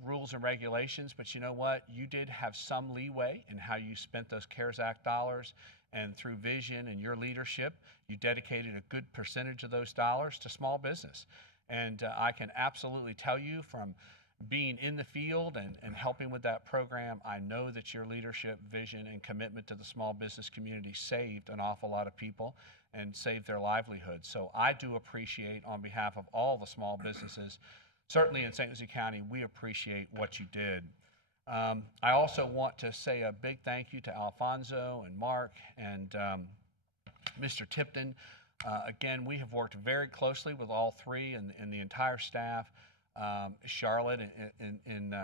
rules and regulations, but you know what? You did have some leeway in how you spent those CARES Act dollars, and through vision and your leadership, you dedicated a good percentage of those dollars to small business. And I can absolutely tell you from being in the field and helping with that program, I know that your leadership, vision, and commitment to the small business community saved an awful lot of people and saved their livelihoods. So I do appreciate, on behalf of all the small businesses, certainly in St. Lucie County, we appreciate what you did. I also want to say a big thank you to Alfonso and Mark and Mr. Tipton. Again, we have worked very closely with all three and the entire staff. Charlotte in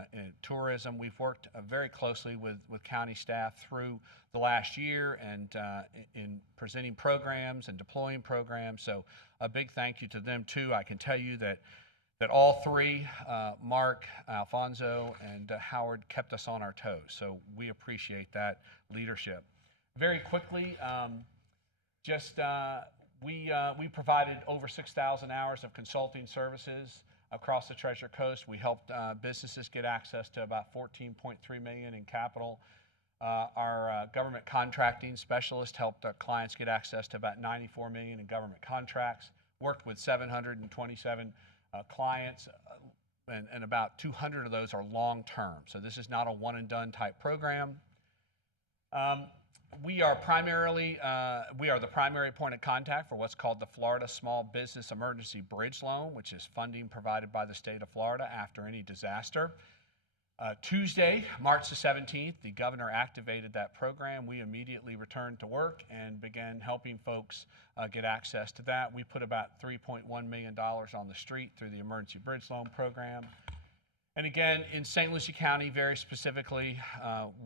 tourism, we've worked very closely with county staff through the last year and in presenting programs and deploying programs. So a big thank you to them too. I can tell you that all three, Mark, Alfonso, and Howard, kept us on our toes. So we appreciate that leadership. Very quickly, we provided over 6,000 hours of consulting services across the Treasure Coast. We helped businesses get access to about $14.3 million in capital. Our government contracting specialist helped clients get access to about $94 million in government contracts. Worked with 727 clients, and about 200 of those are long-term. So this is not a one-and-done type program. We are the primary point of contact for what's called the Florida Small Business Emergency Bridge Loan, which is funding provided by the state of Florida after any disaster. Tuesday, March the 17th, the governor activated that program. We immediately returned to work and began helping folks get access to that. We put about $3.1 million on the street through the Emergency Bridge Loan Program. And again, in St. Lucie County, very specifically,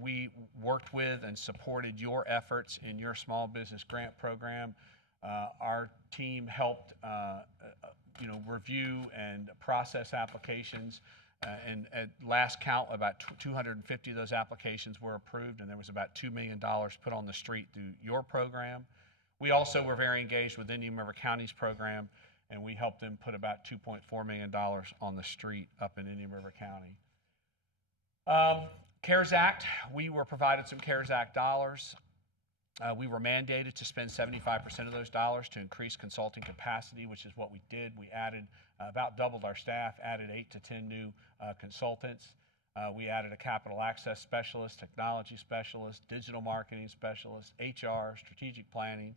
we worked with and supported your efforts in your small business grant program. Our team helped review and process applications. And at last count, about 250 of those applications were approved, and there was about $2 million put on the street through your program. We also were very engaged with Indian River County's program, and we helped them put about $2.4 million on the street up in Indian River County. CARES Act, we were provided some CARES Act dollars. We were mandated to spend 75% of those dollars to increase consulting capacity, which is what we did. We added, about doubled our staff, added 8 to 10 new consultants. We added a capital access specialist, technology specialist, digital marketing specialist, HR, strategic planning.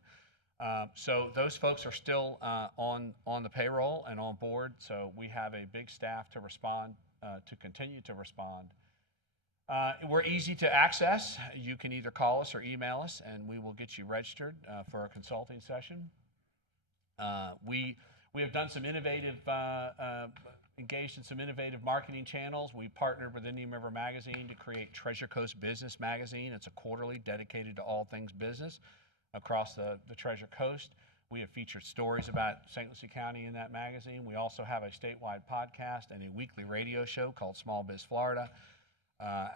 So those folks are still on the payroll and on board. So we have a big staff to respond, to continue to respond. We're easy to access. You can either call us or email us, and we will get you registered for a consulting session. We have done some innovative, engaged in some innovative marketing channels. We partnered with Indian River Magazine to create Treasure Coast Business Magazine. It's a quarterly dedicated to all things business across the Treasure Coast. We have featured stories about St. Lucie County in that magazine. We also have a statewide podcast and a weekly radio show called Small Biz Florida.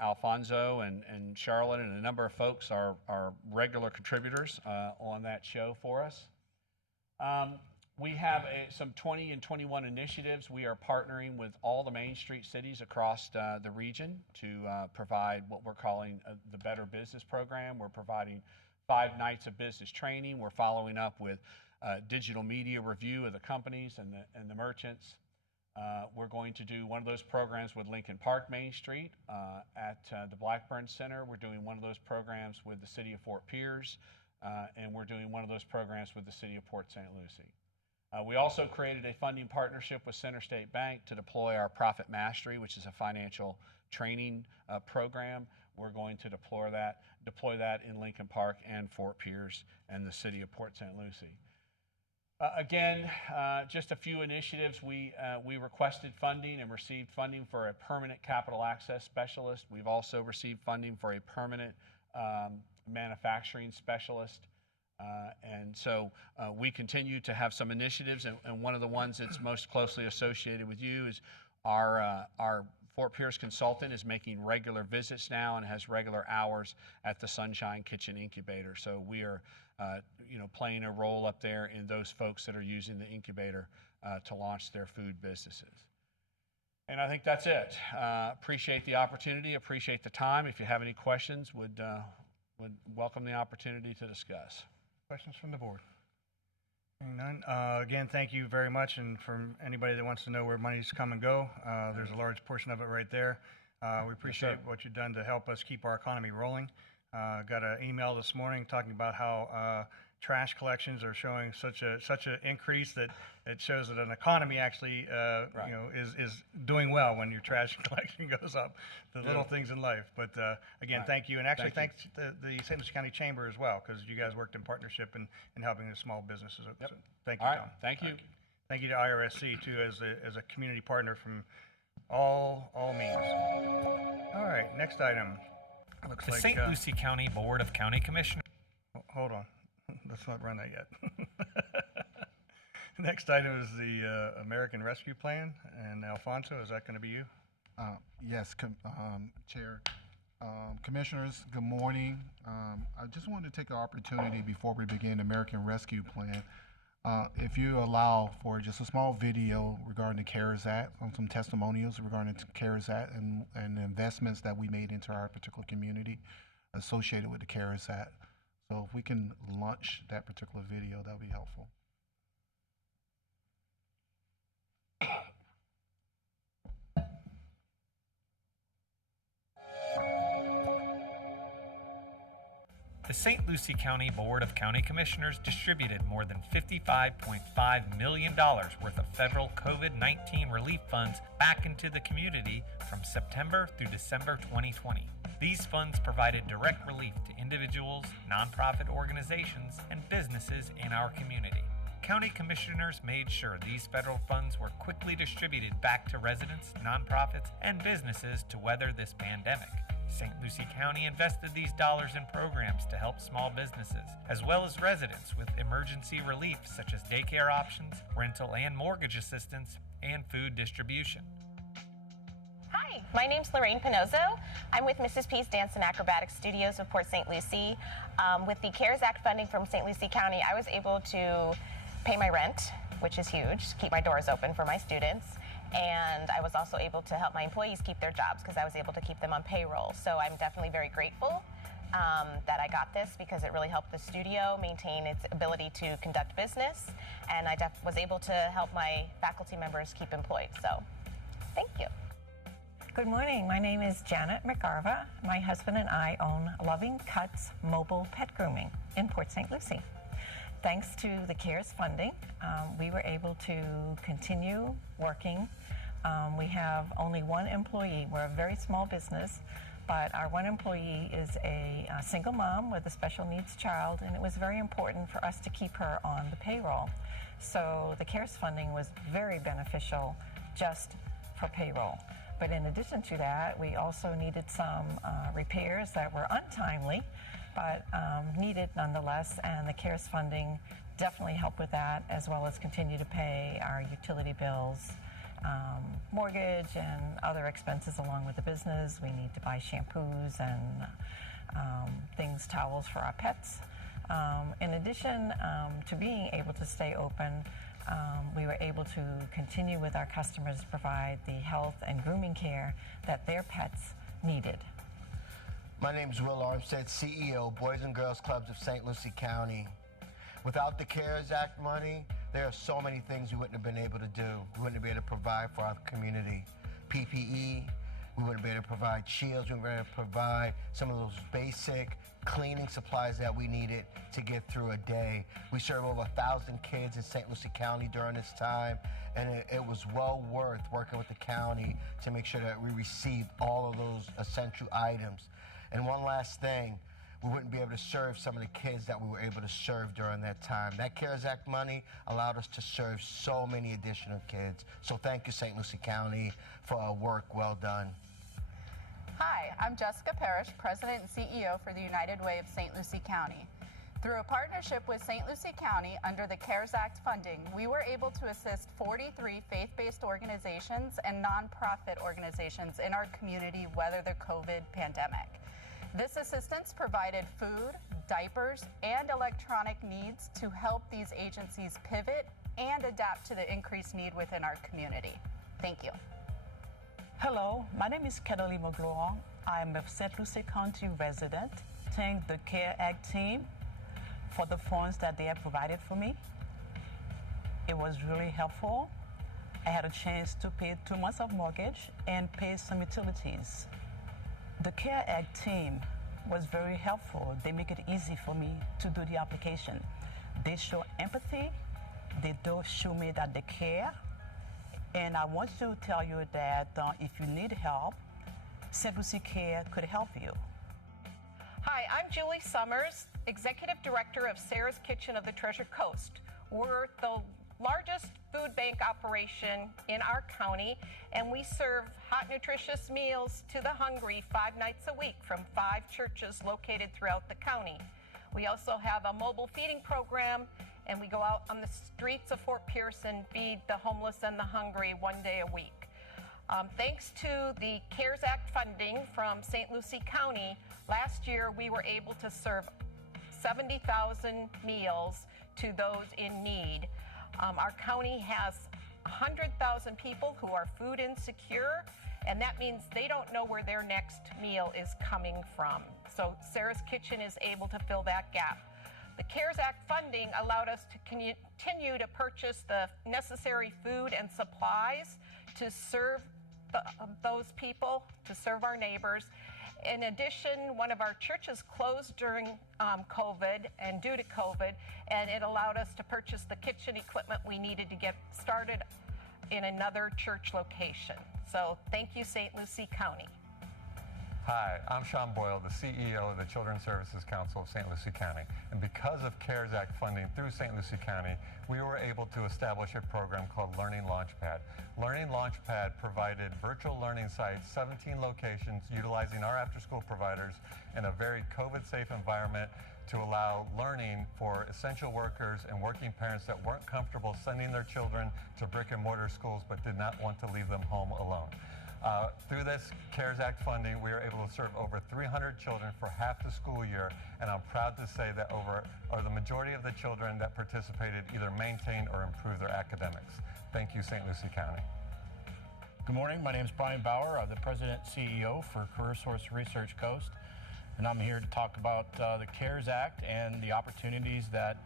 Alfonso and Charlotte and a number of folks are regular contributors on that show for us. We have some 20 and 21 initiatives. We are partnering with all the Main Street cities across the region to provide what we're calling the Better Business Program. We're providing 5 nights of business training. We're following up with digital media review of the companies and the merchants. We're going to do one of those programs with Lincoln Park Main Street at the Blackburn Center. We're doing one of those programs with the City of Fort Pierce, and we're doing one of those programs with the City of Port St. Lucie. We also created a funding partnership with Center State Bank to deploy our Profit Mastery, which is a financial training program. We're going to deploy that in Lincoln Park and Fort Pierce and the City of Port St. Lucie. Again, just a few initiatives. We requested funding and received funding for a permanent capital access specialist. We've also received funding for a permanent manufacturing specialist. And so we continue to have some initiatives, and one of the ones that's most closely associated with you is our Fort Pierce consultant is making regular visits now and has regular hours at the Sunshine Kitchen Incubator. So we are playing a role up there in those folks that are using the incubator to launch their food businesses. And I think that's it. Appreciate the opportunity, appreciate the time. If you have any questions, would welcome the opportunity to discuss. Questions from the board? Hearing none. Again, thank you very much. And for anybody that wants to know where monies come and go, there's a large portion of it right there. We appreciate what you've done to help us keep our economy rolling. Got an email this morning talking about how trash collections are showing such an increase that it shows that an economy actually is doing well when your trash collection goes up. The little things in life. But again, thank you, and actually thanks the St. Lucie County Chamber as well, because you guys worked in partnership in helping the small businesses. So thank you, Tom. Thank you. Thank you to IRSC too, as a community partner from all means. All right, next item. Looks The like St. Lucie County Board of County Commissioners. Hold on. Let's not run that yet. Next item is the American Rescue Plan. And Alfonso, is that going to be you? Yes, Chair. Commissioners, good morning. I just wanted to take the opportunity before we begin the American Rescue Plan. If you allow for just a small video regarding the CARES Act, on some testimonials regarding the CARES Act and the investments that we made into our particular community associated with the CARES Act. So if we can launch that particular video, that would be helpful. the St. Lucie County Board of County Commissioners distributed more than $55.5 million worth of federal COVID-19 relief funds back into the community from September through December 2020. These funds provided direct relief to individuals, nonprofit organizations, and businesses in our community. County commissioners made sure these federal funds were quickly distributed back to residents, nonprofits, and businesses to weather this pandemic. St. Lucie County invested these dollars in programs to help small businesses, as well as residents with emergency relief such as daycare options, rental and mortgage assistance, and food distribution. Hi, my name's Lorraine Pinozzo. I'm with Mrs. P's Dance and Acrobatics Studios of Port St. Lucie. With the CARES Act funding from St. Lucie County, I was able to pay my rent, which is huge, to keep my doors open for my students. And I was also able to help my employees keep their jobs because I was able to keep them on payroll. So I'm definitely very grateful that I got this because it really helped the studio maintain its ability to conduct business. And I was able to help my faculty members keep employed. So thank you. Good morning. My name is Janet McGarva. My husband and I own Loving Cuts Mobile Pet Grooming in Port St. Lucie. Thanks to the CARES funding, we were able to continue working. We have only one employee. We're a very small business, but our one employee is a single mom with a special needs child, and it was very important for us to keep her on the payroll. So the CARES funding was very beneficial just for payroll. But in addition to that, we also needed some repairs that were untimely, but needed nonetheless, and the CARES funding definitely helped with that, as well as continue to pay our utility bills, mortgage, and other expenses along with the business. We need to buy shampoos and things, towels for our pets. In addition to being able to stay open, we were able to continue with our customers to provide the health and grooming care that their pets needed. My name is Will Armstead, CEO, Boys and Girls Clubs of St. Lucie County. Without the CARES Act money, there are so many things we wouldn't have been able to do. We wouldn't have been able to provide for our community. PPE, we wouldn't be able to provide shields, we wouldn't be able to provide some of those basic cleaning supplies that we needed to get through a day. We serve over 1,000 kids in St. Lucie County during this time, and it was well worth working with the county to make sure that we received all of those essential items. And one last thing, we wouldn't be able to serve some of the kids that we were able to serve during that time. That CARES Act money allowed us to serve so many additional kids. So thank you, St. Lucie County, for our work well done. Hi, I'm Jessica Parrish, President and CEO for the United Way of St. Lucie County. Through a partnership with St. Lucie County under the CARES Act funding, we were able to assist 43 faith-based organizations and nonprofit organizations in our community weather the COVID pandemic. This assistance provided food, diapers, and electronic needs to help these agencies pivot and adapt to the increased need within our community. Thank you. Hello, my name is Kelly McGraw. I'm a St. Lucie County resident. Thank the CARE Act team for the funds that they have provided for me. It was really helpful. I had a chance to pay 2 months of mortgage and pay some utilities. The CARE Act team was very helpful. They make it easy for me to do the application. They show empathy. They do show me that they care. And I want to tell you that if you need help, St. Lucie Care could help you. Hi, I'm Julie Summers, Executive Director of Sarah's Kitchen of the Treasure Coast. We're the largest food bank operation in our county, and we serve hot, nutritious meals to the hungry 5 nights a week from 5 churches located throughout the county. We also have a mobile feeding program, and we go out on the streets of Fort Pierce and feed the homeless and the hungry 1 day a week. Thanks to the CARES Act funding from St. Lucie County, last year we were able to serve 70,000 meals to those in need. Our county has 100,000 people who are food insecure, and that means they don't know where their next meal is coming from. So Sarah's Kitchen is able to fill that gap. The CARES Act funding allowed us to continue to purchase the necessary food and supplies to serve those people, to serve our neighbors. In addition, one of our churches closed during COVID and due to COVID, and it allowed us to purchase the kitchen equipment we needed to get started in another church location. So thank you, St. Lucie County. Hi, I'm Sean Boyle, the CEO of the Children's Services Council of St. Lucie County. And because of CARES Act funding through St. Lucie County, we were able to establish a program called Learning Launchpad. Learning Launchpad provided virtual learning sites, 17 locations, utilizing our after-school providers in a very COVID-safe environment to allow learning for essential workers and working parents that weren't comfortable sending their children to brick-and-mortar schools but did not want to leave them home alone. Through this CARES Act funding, we are able to serve over 300 children for half the school year, and I'm proud to say that the majority of the children that participated either maintained or improved their academics. Thank you, St. Lucie County. Good morning, my name is Brian Bauer. I'm the President and CEO for CareerSource Research Coast, and I'm here to talk about the CARES Act and the opportunities that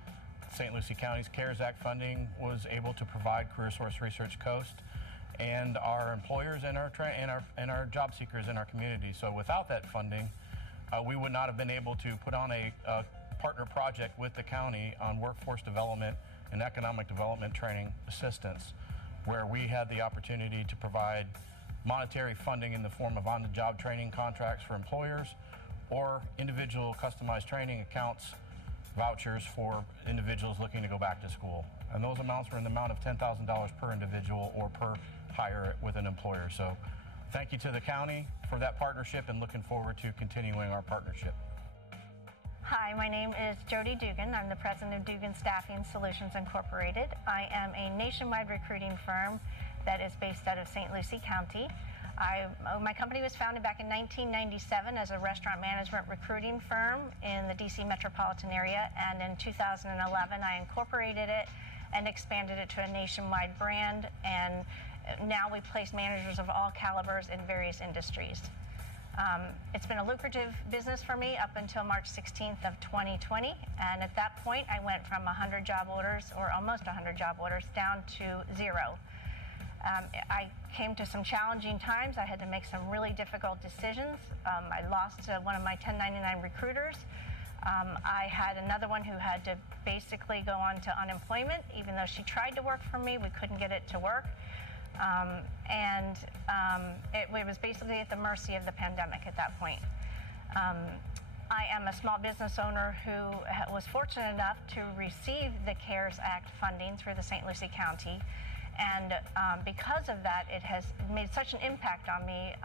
St. Lucie County's CARES Act funding was able to provide CareerSource Research Coast and our employers and our job seekers in our community. So without that funding, we would not have been able to put on a partner project with the county on workforce development and economic development training assistance, where we had the opportunity to provide monetary funding in the form of on-the-job training contracts for employers or individual customized training accounts, vouchers for individuals looking to go back to school. And those amounts were in the amount of $10,000 per individual or per hire with an employer. So thank you to the county for that partnership and looking forward to continuing our partnership. Hi, my name is Jody Dugan. I'm the president of Dugan Staffing Solutions Incorporated. I am a nationwide recruiting firm that is based out of St. Lucie County. My company was founded back in 1997 as a restaurant management recruiting firm in the DC metropolitan area, and in 2011 I incorporated it and expanded it to a nationwide brand, and now we place managers of all calibers in various industries. It's been a lucrative business for me up until March 16th of 2020, and at that point I went from 100 job orders, or almost 100 job orders, down to 0. I came to some challenging times. I had to make some really difficult decisions. I lost one of my 1099 recruiters. I had another one who had to basically go on to unemployment. Even though she tried to work for me, we couldn't get it to work. It was basically at the mercy of the pandemic at that point. I am a small business owner who was fortunate enough to receive the CARES Act funding through the St. Lucie County. And because of that, it has made such an impact on me.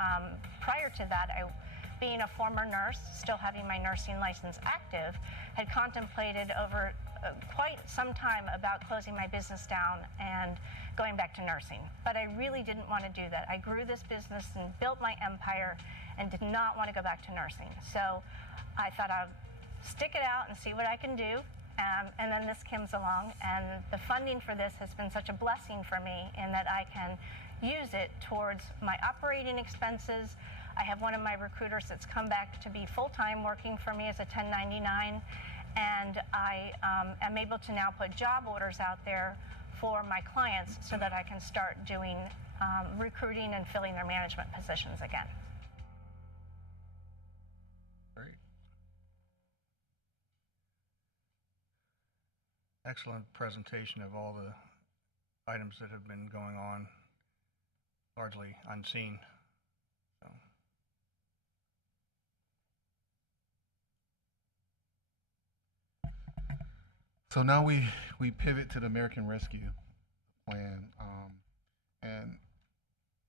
Prior to that, being a former nurse, still having my nursing license active, had contemplated over quite some time about closing my business down and going back to nursing. But I really didn't want to do that. I grew this business and built my empire and did not want to go back to nursing. So I thought I'd stick it out and see what I can do. And then this comes along, and the funding for this has been such a blessing for me in that I can use it towards my operating expenses. I have one of my recruiters that's come back to be full-time working for me as a 1099, and I am able to now put job orders out there for my clients so that I can start doing recruiting and filling their management positions again. Excellent presentation of all the items that have been going on, largely unseen. So now we pivot to the American Rescue Plan, and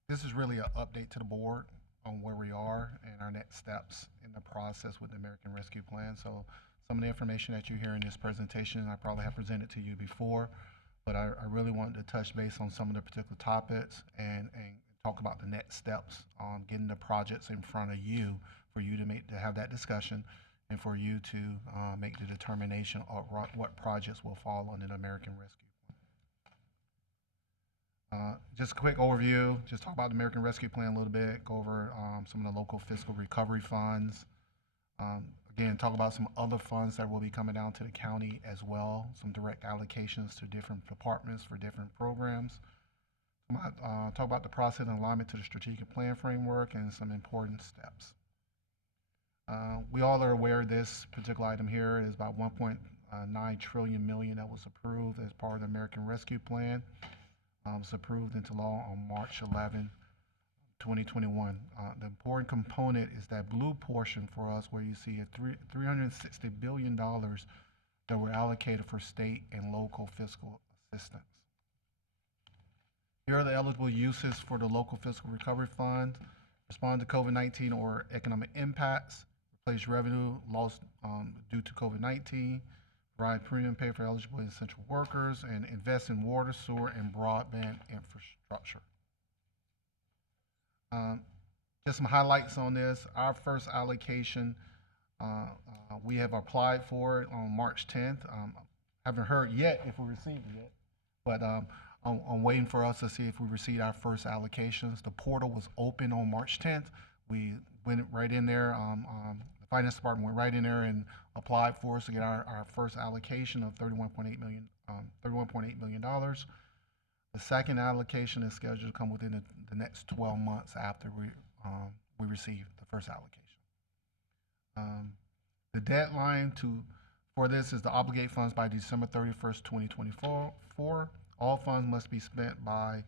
this is really an update to the board on where we are and our next steps in the process with the American Rescue Plan. So some of the information that you hear in this presentation, I probably have presented to you before, but I really wanted to touch base on some of the particular topics and talk about the next steps on getting the projects in front of you for you to have that discussion and for you to make the determination of what projects will fall under the American Rescue Plan. Just a quick overview, just talk about the American Rescue Plan a little bit, go over some of the local fiscal recovery funds. Again, talk about some other funds that will be coming down to the county as well, some direct allocations to different departments for different programs. Talk about the process and alignment to the strategic plan framework and some important steps. We all are aware of this particular item here. It is about 1.9 trillion million that was approved as part of the American Rescue Plan. It's approved into law on March 11, 2021. The important component is that blue portion for us where you see $360 billion that were allocated for state and local fiscal assistance. Here are the eligible uses for the local fiscal recovery fund. Respond to COVID-19 or economic impacts, replace revenue lost due to COVID-19, provide premium pay for eligible essential workers, and invest in water, sewer, and broadband infrastructure. Just some highlights on this. Our first allocation, we have applied for it on March 10th. Haven't heard yet if we received it yet, but I'm waiting for us to see if we received our first allocations. The portal was open on March 10th. We went right in there. The finance department went right in there and applied for us to get our first allocation of $31.8 million. The second allocation is scheduled to come within the next 12 months after we receive the first allocation. The deadline for this is to obligate funds by December 31st, 2024. All funds must be spent by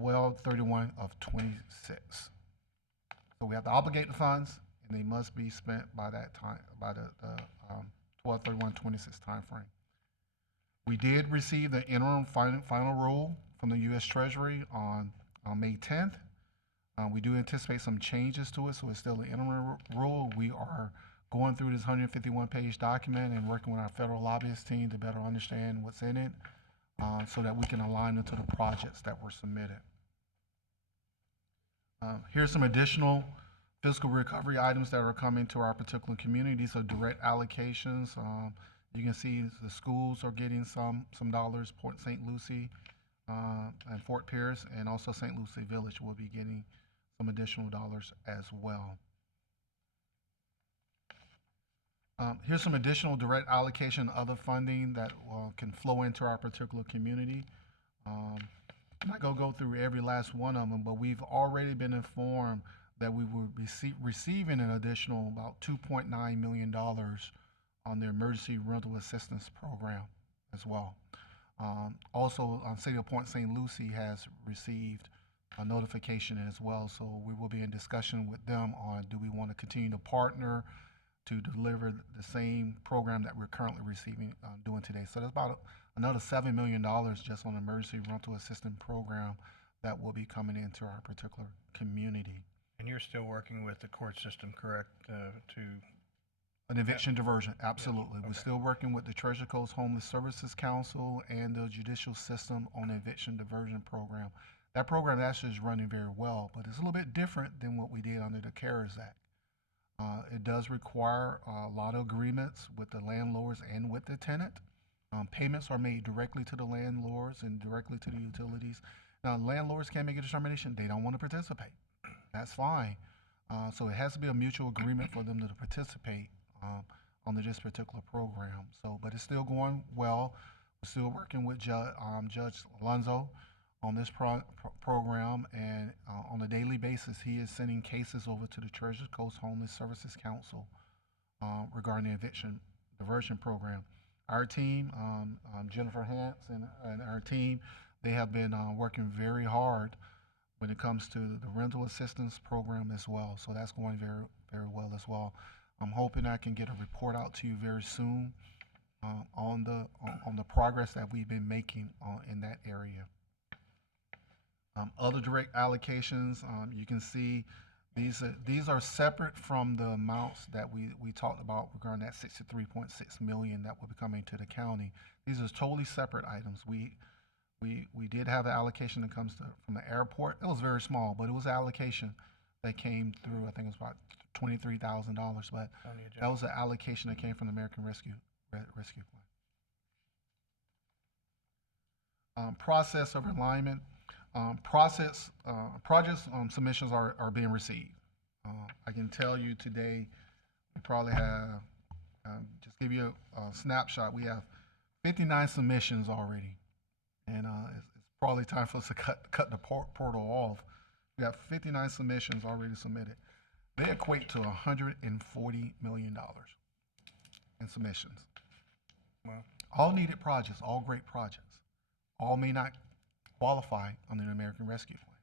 12/31 of 26. So we have to obligate the funds, and they must be spent by that time, by the 12/31/26 time frame. We did receive the interim final rule from the U.S. Treasury on May 10th. We do anticipate some changes to it, so it's still an interim rule. We are going through this 151-page document and working with our federal lobbyist team to better understand what's in it, so that we can align it to the projects that were submitted. Here's some additional fiscal recovery items that are coming to our particular community. These are direct allocations. You can see the schools are getting some dollars. Port St. Lucie and Fort Pierce, and also St. Lucie Village will be getting some additional dollars as well. Here's some additional direct allocation, other funding that can flow into our particular community. I'm not going to go through every last one of them, but we've already been informed that we will be receiving an additional about $2.9 million on the Emergency Rental Assistance Program as well. Also, City of Port St. Lucie has received a notification as well, so we will be in discussion with them on do we want to continue to partner to deliver the same program that we're currently receiving, doing today. So there's about another $7 million just on the Emergency Rental Assistance Program that will be coming into our particular community. And you're still working with the court system, correct, to... An eviction diversion, absolutely. Yeah, okay. We're still working with the Treasure Coast Homeless Services Council and the judicial system on the eviction diversion program. That program actually is running very well, but it's a little bit different than what we did under the CARES Act. It does require a lot of agreements with the landlords and with the tenant. Payments are made directly to the landlords and directly to the utilities. Now, landlords can't make a determination they don't want to participate. That's fine. So it has to be a mutual agreement for them to participate on this particular program. But it's still going well. We're still working with Judge Alonzo on this program, and on a daily basis, he is sending cases over to the Treasure Coast Homeless Services Council regarding the eviction diversion program. Our team, Jennifer Hance and our team, they have been working very hard when it comes to the rental assistance program as well. So that's going very, very well as well. I'm hoping I can get a report out to you very soon on the progress that we've been making in that area. Other direct allocations, you can see these are separate from the amounts that we talked about regarding that $63.6 million that will be coming to the county. These are totally separate items. We did have an allocation that comes from the airport. It was very small, but it was an allocation that came through. I think it was about $23,000, but that was an allocation that came from the American Rescue Plan. Process of alignment. Projects submissions are being received. I can tell you today, we probably have, just give you a snapshot, we have 59 submissions already. And it's probably time for us to cut the portal off. We have 59 submissions already submitted. They equate to $140 million in submissions. Wow. All needed projects, all great projects, all may not qualify under the American Rescue Plan.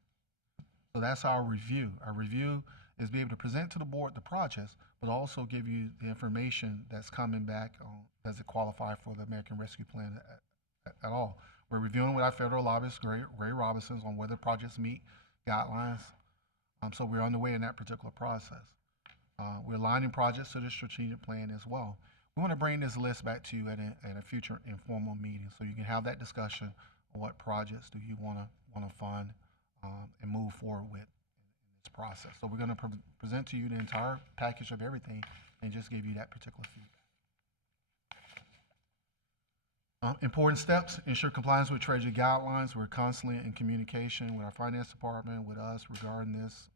So that's our review. Our review is be able to present to the board the projects, but also give you the information that's coming back on does it qualify for the American Rescue Plan at all. We're reviewing with our federal lobbyist, Ray Robinson, on whether projects meet guidelines. So we're on the way in that particular process. We're aligning projects to the strategic plan as well. We want to bring this list back to you at a future informal meeting so you can have that discussion on what projects do you want to fund and move forward with in this process. So we're going to present to you the entire package of everything and just give you that particular feedback. Important steps, ensure compliance with Treasury guidelines. We're constantly in communication with our finance department, with us regarding this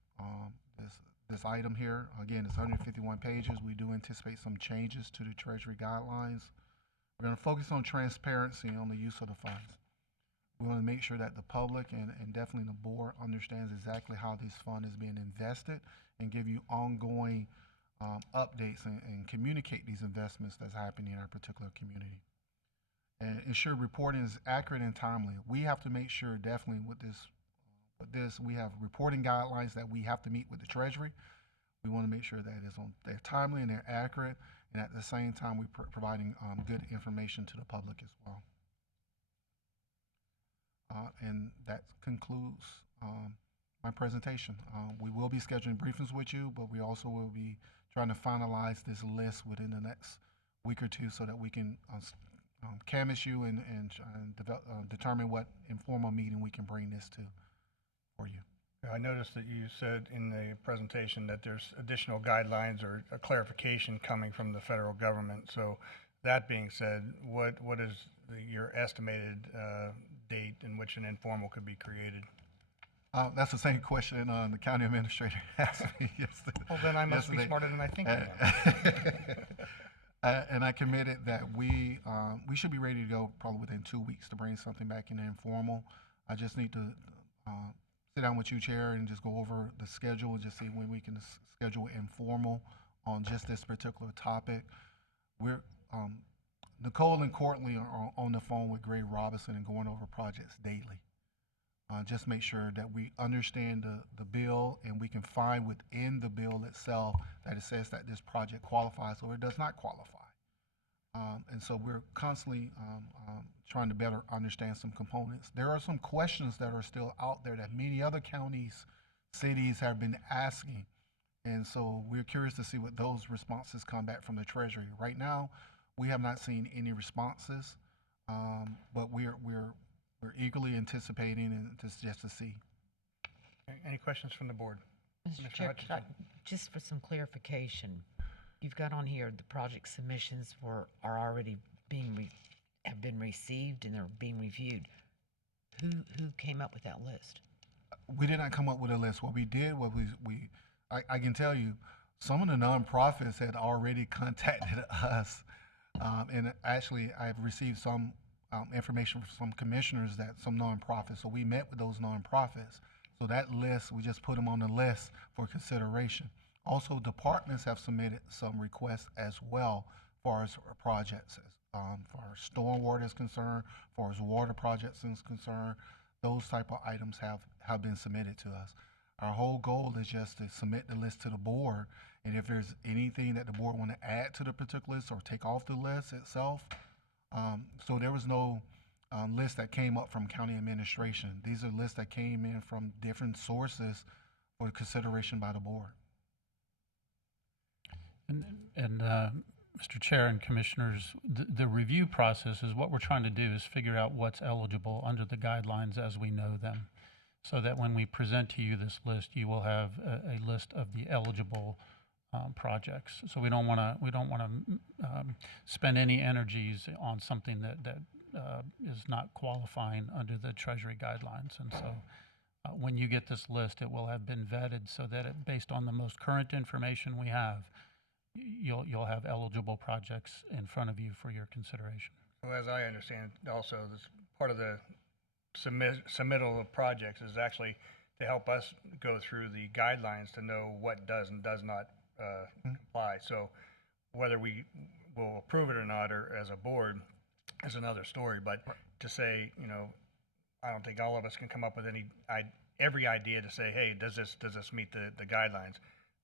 item here. Again, it's 151 pages. We do anticipate some changes to the Treasury guidelines. We're going to focus on transparency on the use of the funds. We want to make sure that the public and definitely the board understands exactly how this fund is being invested and give you ongoing updates and communicate these investments that's happening in our particular community. And ensure reporting is accurate and timely. We have to make sure definitely with this, we have reporting guidelines that we have to meet with the Treasury. We want to make sure that they're timely and they're accurate, and at the same time we're providing good information to the public as well. And that concludes my presentation. We will be scheduling briefings with you, but we also will be trying to finalize this list within the next week or two so that we can canvass you and determine what informal meeting we can bring this to for you. I noticed that you said in the presentation that there's additional guidelines or a clarification coming from the federal government. So that being said, what is your estimated date in which an informal could be created? That's the same question the county administrator asked me yesterday. Well, then I must be smarter than I think I am. And I committed that we should be ready to go probably within 2 weeks to bring something back in the informal. I just need to sit down with you, Chair, and just go over the schedule and just see when we can schedule informal on just this particular topic. We're Nicole and Courtney are on the phone with Gray Robinson and going over projects daily. Just make sure that we understand the bill and we can find within the bill itself that it says that this project qualifies or it does not qualify. And so we're constantly trying to better understand some components. There are some questions that are still out there that many other counties, cities have been asking. And so we're curious to see what those responses come back from the Treasury. Right now, we have not seen any responses, but we're eagerly anticipating and just to see. Any questions from the board? Mr. Chair, just for some clarification, you've got on here the project submissions are already have been received and they're being reviewed. Who came up with that list? We did not come up with a list. What we did was I can tell you some of the nonprofits had already contacted us, and actually I've received some information from some commissioners that some nonprofits. So we met with those nonprofits. So that list, we just put them on the list for consideration. Also, departments have submitted some requests as well for as projects. For as stormwater is concerned, for as water projects is concerned, those type of items have been submitted to us. Our whole goal is just to submit the list to the board, and if there's anything that the board want to add to the particular list or take off the list itself, so there was no list that came up from county administration. These are lists that came in from different sources for consideration by the board. And Mr. Chair and Commissioners, the review process is what we're trying to do is figure out what's eligible under the guidelines as we know them, so that when we present to you this list, you will have a list of the eligible projects. So we don't want to spend any energies on something that is not qualifying under the Treasury guidelines. And so when you get this list, it will have been vetted so that based on the most current information we have, you'll have eligible projects in front of you for your consideration. Well, as I understand, also this part of the submittal of projects is actually to help us go through the guidelines to know what does and does not comply. So whether we will approve it or not, or as a board, is another story. But to say, I don't think all of us can come up with every idea to say, hey, does this meet the guidelines?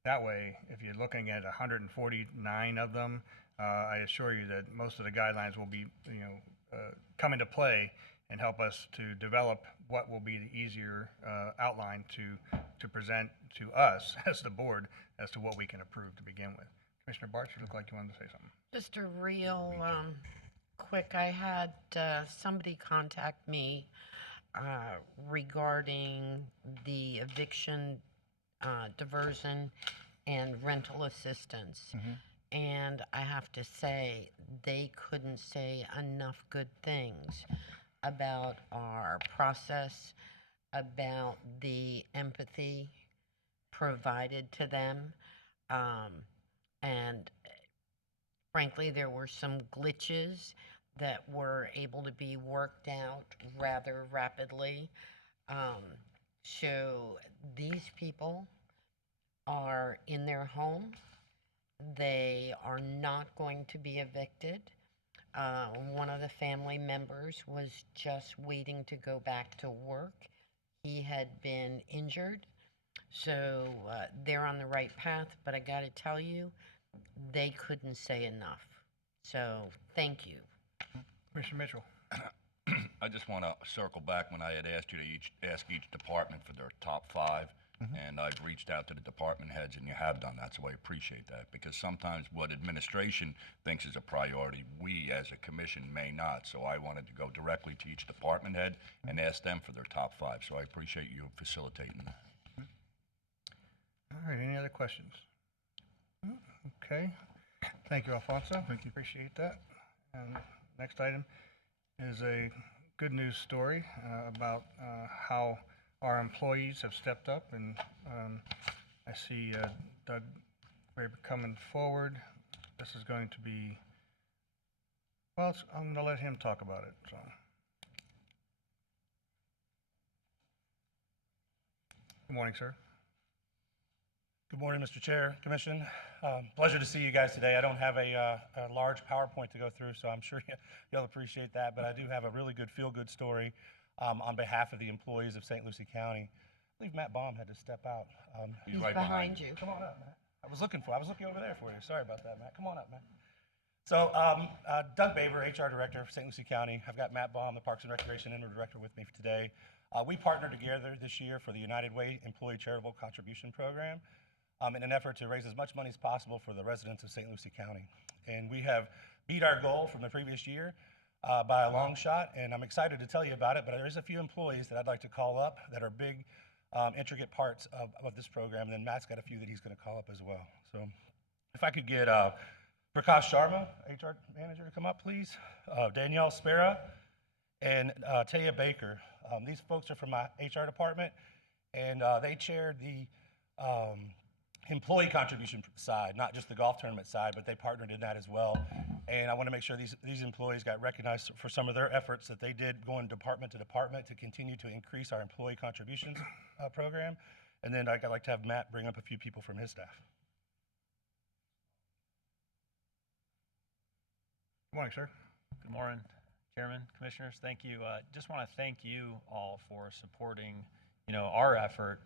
That way, if you're looking at 149 of them, I assure you that most of the guidelines will be, come into play and help us to develop what will be the easier outline to present to us as the board as to what we can approve to begin with. Commissioner Bartz, you look like you wanted to say something. Just a real quick, I had somebody contact me regarding the eviction diversion and rental assistance. And I have to say, they couldn't say enough good things about our process, about the empathy provided to them. And frankly, there were some glitches that were able to be worked out rather rapidly. So these people are in their home. They are not going to be evicted. One of the family members was just waiting to go back to work. He had been injured. So they're on the right path, but I got to tell you, they couldn't say enough. So thank you. Commissioner Mitchell. I just want to circle back when I had asked you to ask each department for their top 5. And I've reached out to the department heads, and you have done that, so I appreciate that, because sometimes what administration thinks is a priority, we as a commission may not. So I wanted to go directly to each department head and ask them for their top 5. So I appreciate you facilitating that. All right, any other questions? Okay. Thank you, Alfonso. Thank you. Appreciate that. And next item is a good news story about how our employees have stepped up, and I see Doug Graber coming forward. This is going to be, well, I'm going to let him talk about it. So. Good morning, sir. Good morning, Mr. Chair, Commission. Pleasure to see you guys today. I don't have a large PowerPoint to go through, so I'm sure you'll appreciate that, but I do have a really good feel-good story on behalf of the employees of St. Lucie County. I believe Matt Baum had to step out. He's right behind you. Come on up, Matt. I was looking over there for you. Sorry about that, Matt. Come on up, Matt. So Doug Baber, HR Director for St. Lucie County. I've got Matt Baum, the Parks and Recreation Interim Director, with me today. We partnered together this year for the United Way Employee Charitable Contribution Program in an effort to raise as much money as possible for the residents of St. Lucie County. And we have beat our goal from the previous year by a long shot, and I'm excited to tell you about it, but there's a few employees that I'd like to call up that are big, intricate parts of this program, and then Matt's got a few that he's going to call up as well. So if I could get Prakash Sharma, HR Manager, to come up, please. Danielle Spera and Taya Baker. These folks are from my HR department, and they chaired the employee contribution side, not just the golf tournament side, but they partnered in that as well. And I want to make sure these employees got recognized for some of their efforts that they did going department to department to continue to increase our employee contributions program. And then I'd like to have Matt bring up a few people from his staff. Good morning, sir. Good morning, Chairman, Commissioners. Thank you. Just want to thank you all for supporting, our effort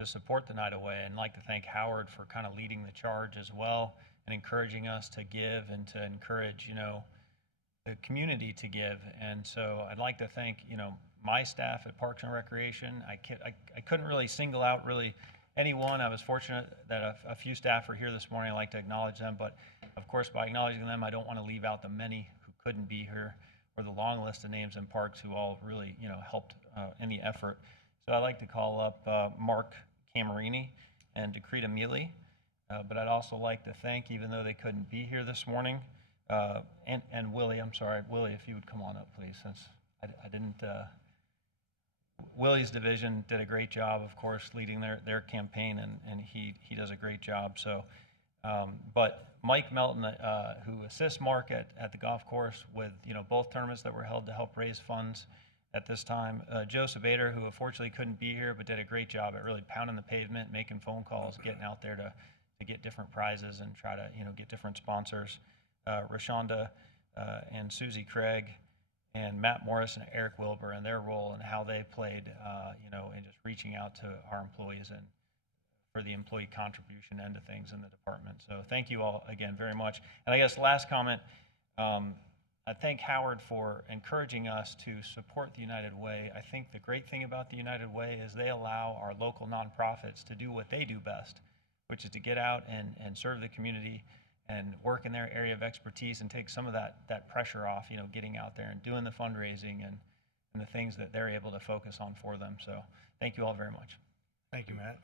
to support the Night Away, and like to thank Howard for kind of leading the charge as well and encouraging us to give and to encourage, the community to give. And so I'd like to thank, my staff at Parks and Recreation. I couldn't really single out really anyone. I was fortunate that a few staff are here this morning. I'd like to acknowledge them, but of course, by acknowledging them, I don't want to leave out the many who couldn't be here, or the long list of names in Parks who all really, helped in the effort. So I'd like to call up Mark Camerini and Dekrita Mealy, but I'd also like to thank, even though they couldn't be here this morning, and Willie, I'm sorry, Willie, if you would come on up, please, since I didn't, Willie's division did a great job, of course, leading their campaign, and he does a great job. So, but Mike Melton, who assists Mark at the golf course with, both tournaments that were held to help raise funds, at this time. Joseph Bader, who unfortunately couldn't be here, but did a great job at really pounding the pavement, making phone calls, getting out there to get different prizes and try to, get different sponsors. Rashonda and Susie Craig and Matt Morris and Eric Wilbur and their role and how they played, in just reaching out to our employees and for the employee contribution end of things in the department. So thank you all again very much. And I guess last comment, I thank Howard for encouraging us to support the United Way. I think the great thing about the United Way is they allow our local nonprofits to do what they do best, which is to get out and serve the community and work in their area of expertise and take some of that pressure off, getting out there and doing the fundraising and the things that they're able to focus on for them. So thank you all very much. Thank you, Matt.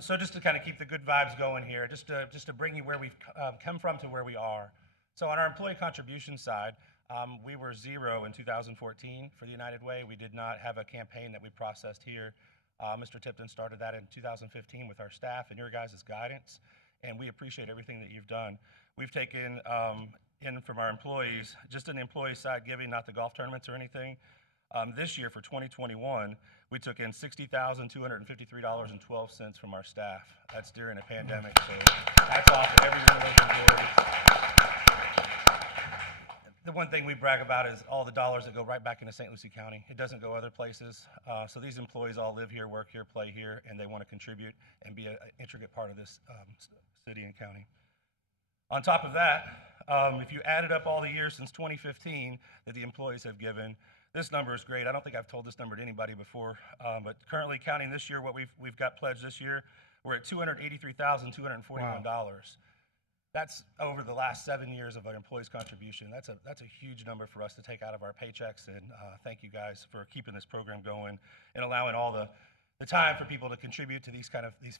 So just to kind of keep the good vibes going here, just to bring you where we've come from to where we are. So on our employee contribution side, we were 0 in 2014 for the United Way. We did not have a campaign that we processed here. Mr. Tipton started that in 2015 with our staff and your guys' guidance, and we appreciate everything that you've done. We've taken in from our employees, just on the employee side giving, not the golf tournaments or anything. This year for 2021, we took in $60,253.12 from our staff. That's during a pandemic, so hats off to every one of those employees. The one thing we brag about is all the dollars that go right back into St. Lucie County. It doesn't go other places. So these employees all live here, work here, play here, and they want to contribute and be an intricate part of this city and county. On top of that, if you added up all the years since 2015 that the employees have given, this number is great. I don't think I've told this number to anybody before, but currently counting this year, what we've got pledged this year, we're at $283,241. Wow. That's over the last 7 years of our employees' contribution. That's a huge number for us to take out of our paychecks, and thank you guys for keeping this program going and allowing all the time for people to contribute to these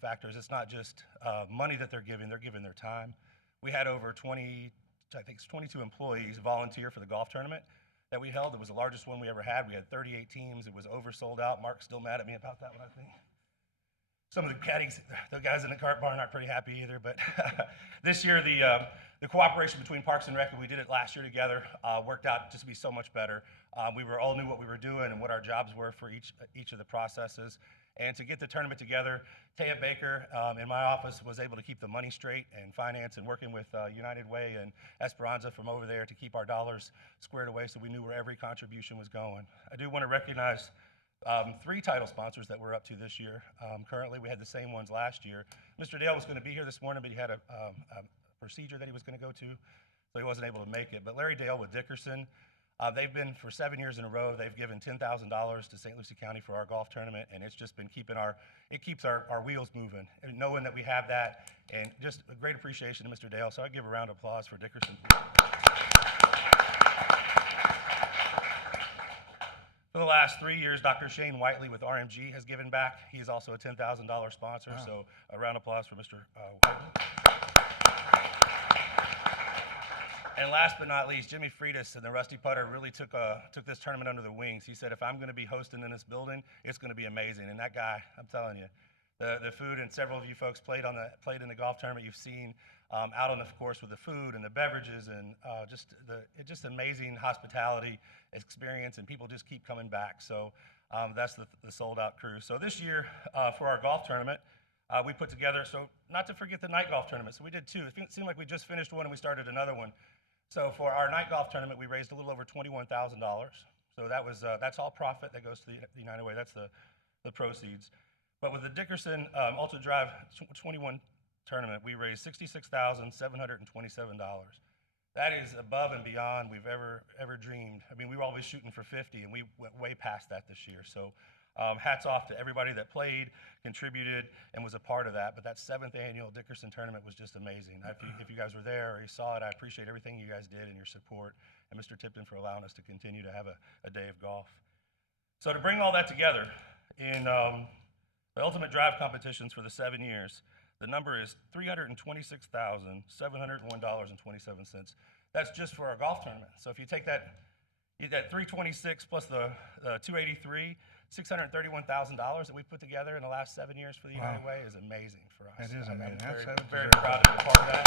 factors. It's not just money that they're giving their time. We had over 22 employees volunteer for the golf tournament that we held. It was the largest one we ever had. We had 38 teams. It was oversold out. Mark's still mad at me about that one, I think. Some of the caddies, the guys in the cart barn aren't pretty happy either, but this year the cooperation between Parks and Rec, and we did it last year together, worked out just to be so much better. We all knew what we were doing and what our jobs were for each of the processes. And to get the tournament together, Taya Baker in my office was able to keep the money straight and finance and working with United Way and Esperanza from over there to keep our dollars squared away so we knew where every contribution was going. I do want to recognize 3 title sponsors that we're up to this year. Currently, we had the same ones last year. Mr. Dale was going to be here this morning, but he had a procedure that he was going to go to, so he wasn't able to make it. But Larry Dale with Dickerson, they've been for 7 years in a row. They've given $10,000 to St. Lucie County for our golf tournament, and it's just been keeps our wheels moving. And knowing that we have that, and just a great appreciation to Mr. Dale. So I give a round of applause for Dickerson. For the last 3 years, Dr. Shane Whiteley with RMG has given back. He is also a $10,000 sponsor, wow. So a round of applause for Mr. Whiteley. And last but not least, Jimmy Freitas and the Rusty Putter really took this tournament under their wings. He said, if I'm going to be hosting in this building, it's going to be amazing. And that guy, I'm telling you, the food, and several of you folks played in the golf tournament. You've seen out on the course with the food and the beverages and just amazing hospitality experience, and people just keep coming back. So that's the sold out crew. So this year for our golf tournament, we put together, so not to forget the night golf tournament. So we did 2. It seemed like we just finished one and we started another one. So for our night golf tournament, we raised a little over $21,000. So that's all profit that goes to the United Way. That's the proceeds. But with the Dickerson Ultra Drive 21 tournament, we raised $66,727. That is above and beyond we've ever dreamed. I mean, we were always shooting for 50, and we went way past that this year. So hats off to everybody that played, contributed, and was a part of that. But that 7th annual Dickerson tournament was just amazing. If you guys were there or you saw it, I appreciate everything you guys did and your support, and Mr. Tipton for allowing us to continue to have a day of golf. So to bring all that together in the Ultimate Drive competitions for the 7 years, the number is $326,701.27. That's just for our golf tournament. So if you take that, you get 326 plus the 283, $631,000 that we put together in the last 7 years for the United Way is amazing for us. It is amazing. I'm very proud to be a part of that.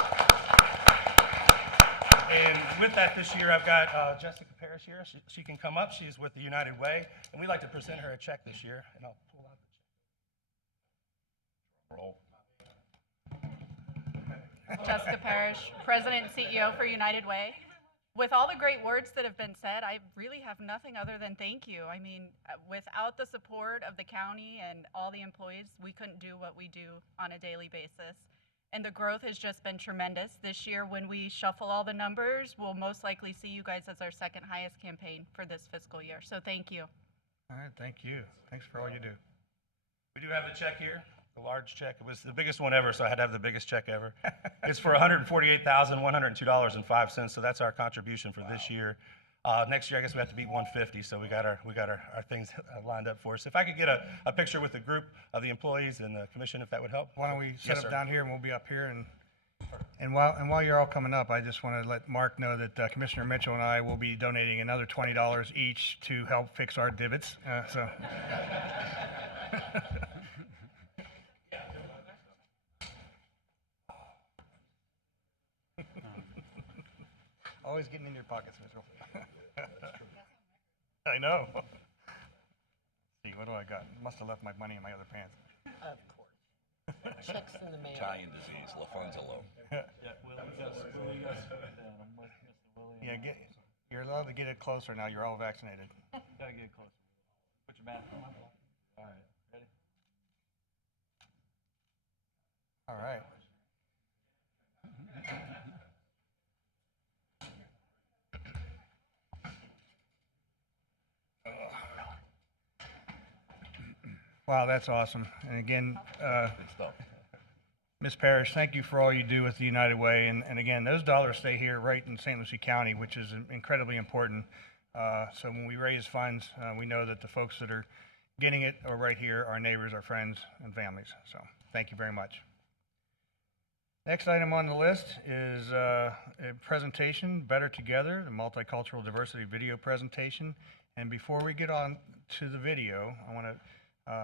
And with that, this year I've got Jessica Parrish here. She can come up. She's with the United Way, and we'd like to present her a check this year. And I'll pull out the check. Roll. Jessica Parrish, President and CEO for United Way. With all the great words that have been said, I really have nothing other than thank you. I mean, without the support of the county and all the employees, we couldn't do what we do on a daily basis. And the growth has just been tremendous. This year, when we shuffle all the numbers, we'll most likely see you guys as our second highest campaign for this fiscal year. So thank you. All right, thank you. Thanks for all you do. We do have the check here, the large check. It was the biggest one ever, so I had to have the biggest check ever. It's for $148,102.05, so that's our contribution for this year. Next year, I guess we have to beat 150, so we got our things lined up for us. If I could get a picture with the group of the employees and the commission, if that would help. Why don't we set Yes, up sir. down here and we'll be up here. And while you're all coming up, I just want to let Mark know that Commissioner Mitchell and I will be donating another $20 each to help fix our divots. Always getting in your pockets, Mitchell. I know. Let's see, what do I got? Must have left my money in my other pants. Of course. Checks in the mail. Italian disease, Lafonzolo. Yeah, you're allowed to get it closer now. You're all vaccinated. Gotta get closer. Put your mask on. All right, ready? All right. Wow, that's awesome. And again, Ms. Parrish, thank you for all you do with the United Way. And again, those dollars stay here right in St. Lucie County, which is incredibly important. So when we raise funds, we know that the folks that are getting it are right here, our neighbors, our friends, and families. So thank you very much. Next item on the list is a presentation, Better Together, the Multicultural Diversity Video Presentation. And before we get on to the video, I want to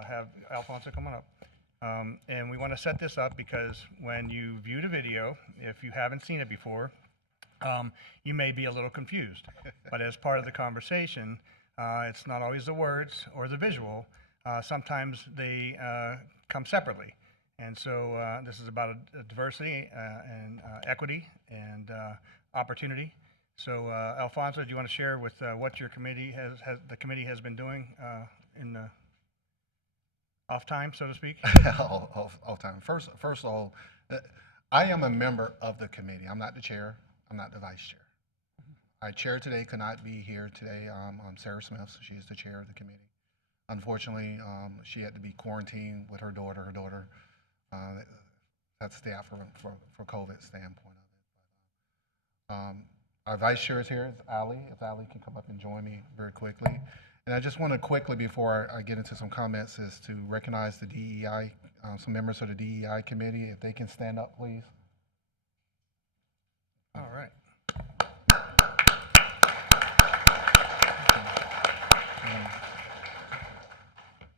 have Alfonso come on up. And we want to set this up because when you view the video, if you haven't seen it before, you may be a little confused. But as part of the conversation, it's not always the words or the visual. Sometimes they come separately. And so this is about diversity and equity and opportunity. So Alfonso, do you want to share with what your committee the committee has been doing in the off time, so to speak? Off time. First of all, I am a member of the committee. I'm not the chair. I'm not the vice chair. Our chair today could not be here today. Sarah Smith. She is the chair of the committee. Unfortunately, she had to be quarantined with her daughter. Her daughter that's the for COVID standpoint of it. Our vice chair is here. It's Ali. If Ali can come up and join me very quickly. And I just want to quickly, before I get into some comments, is to recognize the DEI, some members of the DEI committee. If they can stand up, please. All right.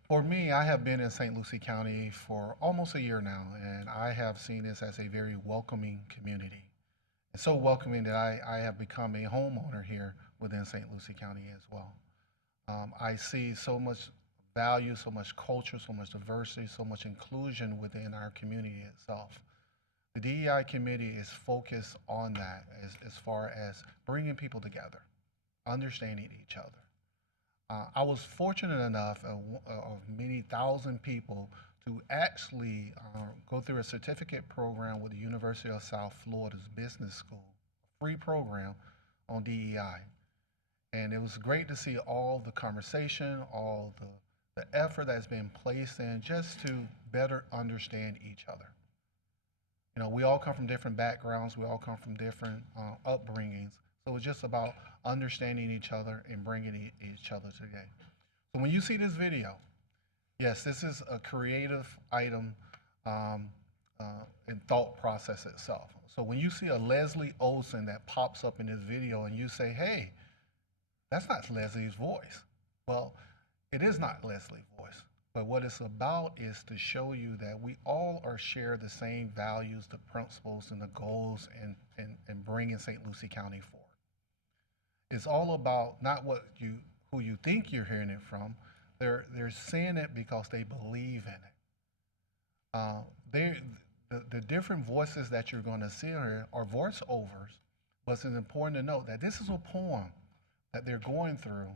For me, I have been in St. Lucie County for almost a year now, and I have seen this as a very welcoming community. It's so welcoming that I have become a homeowner here within St. Lucie County as well. I see so much value, so much culture, so much diversity, so much inclusion within our community itself. The DEI committee is focused on that as far as bringing people together, understanding each other. I was fortunate enough of many thousand people to actually go through a certificate program with the University of South Florida's Business School, a free program on DEI. And it was great to see all the conversation, all the effort that's been placed in just to better understand each other. You know, we all come from different backgrounds, we all come from different upbringings, so it's just about understanding each other and bringing each other together. So when you see this video, yes, this is a creative item and thought process itself. So when you see a Leslie Olsen that pops up in this video and you say, hey, that's not Leslie's voice. Well, it is not Leslie's voice, But what it's about is to show you that we all are share the same values, the principles, and the goals and bringing St. Lucie County forward. It's all about not who you think you're hearing it from. They're saying it because they believe in it. The different voices that you're going to see here are voiceovers, but it's important to note that this is a poem that they're going through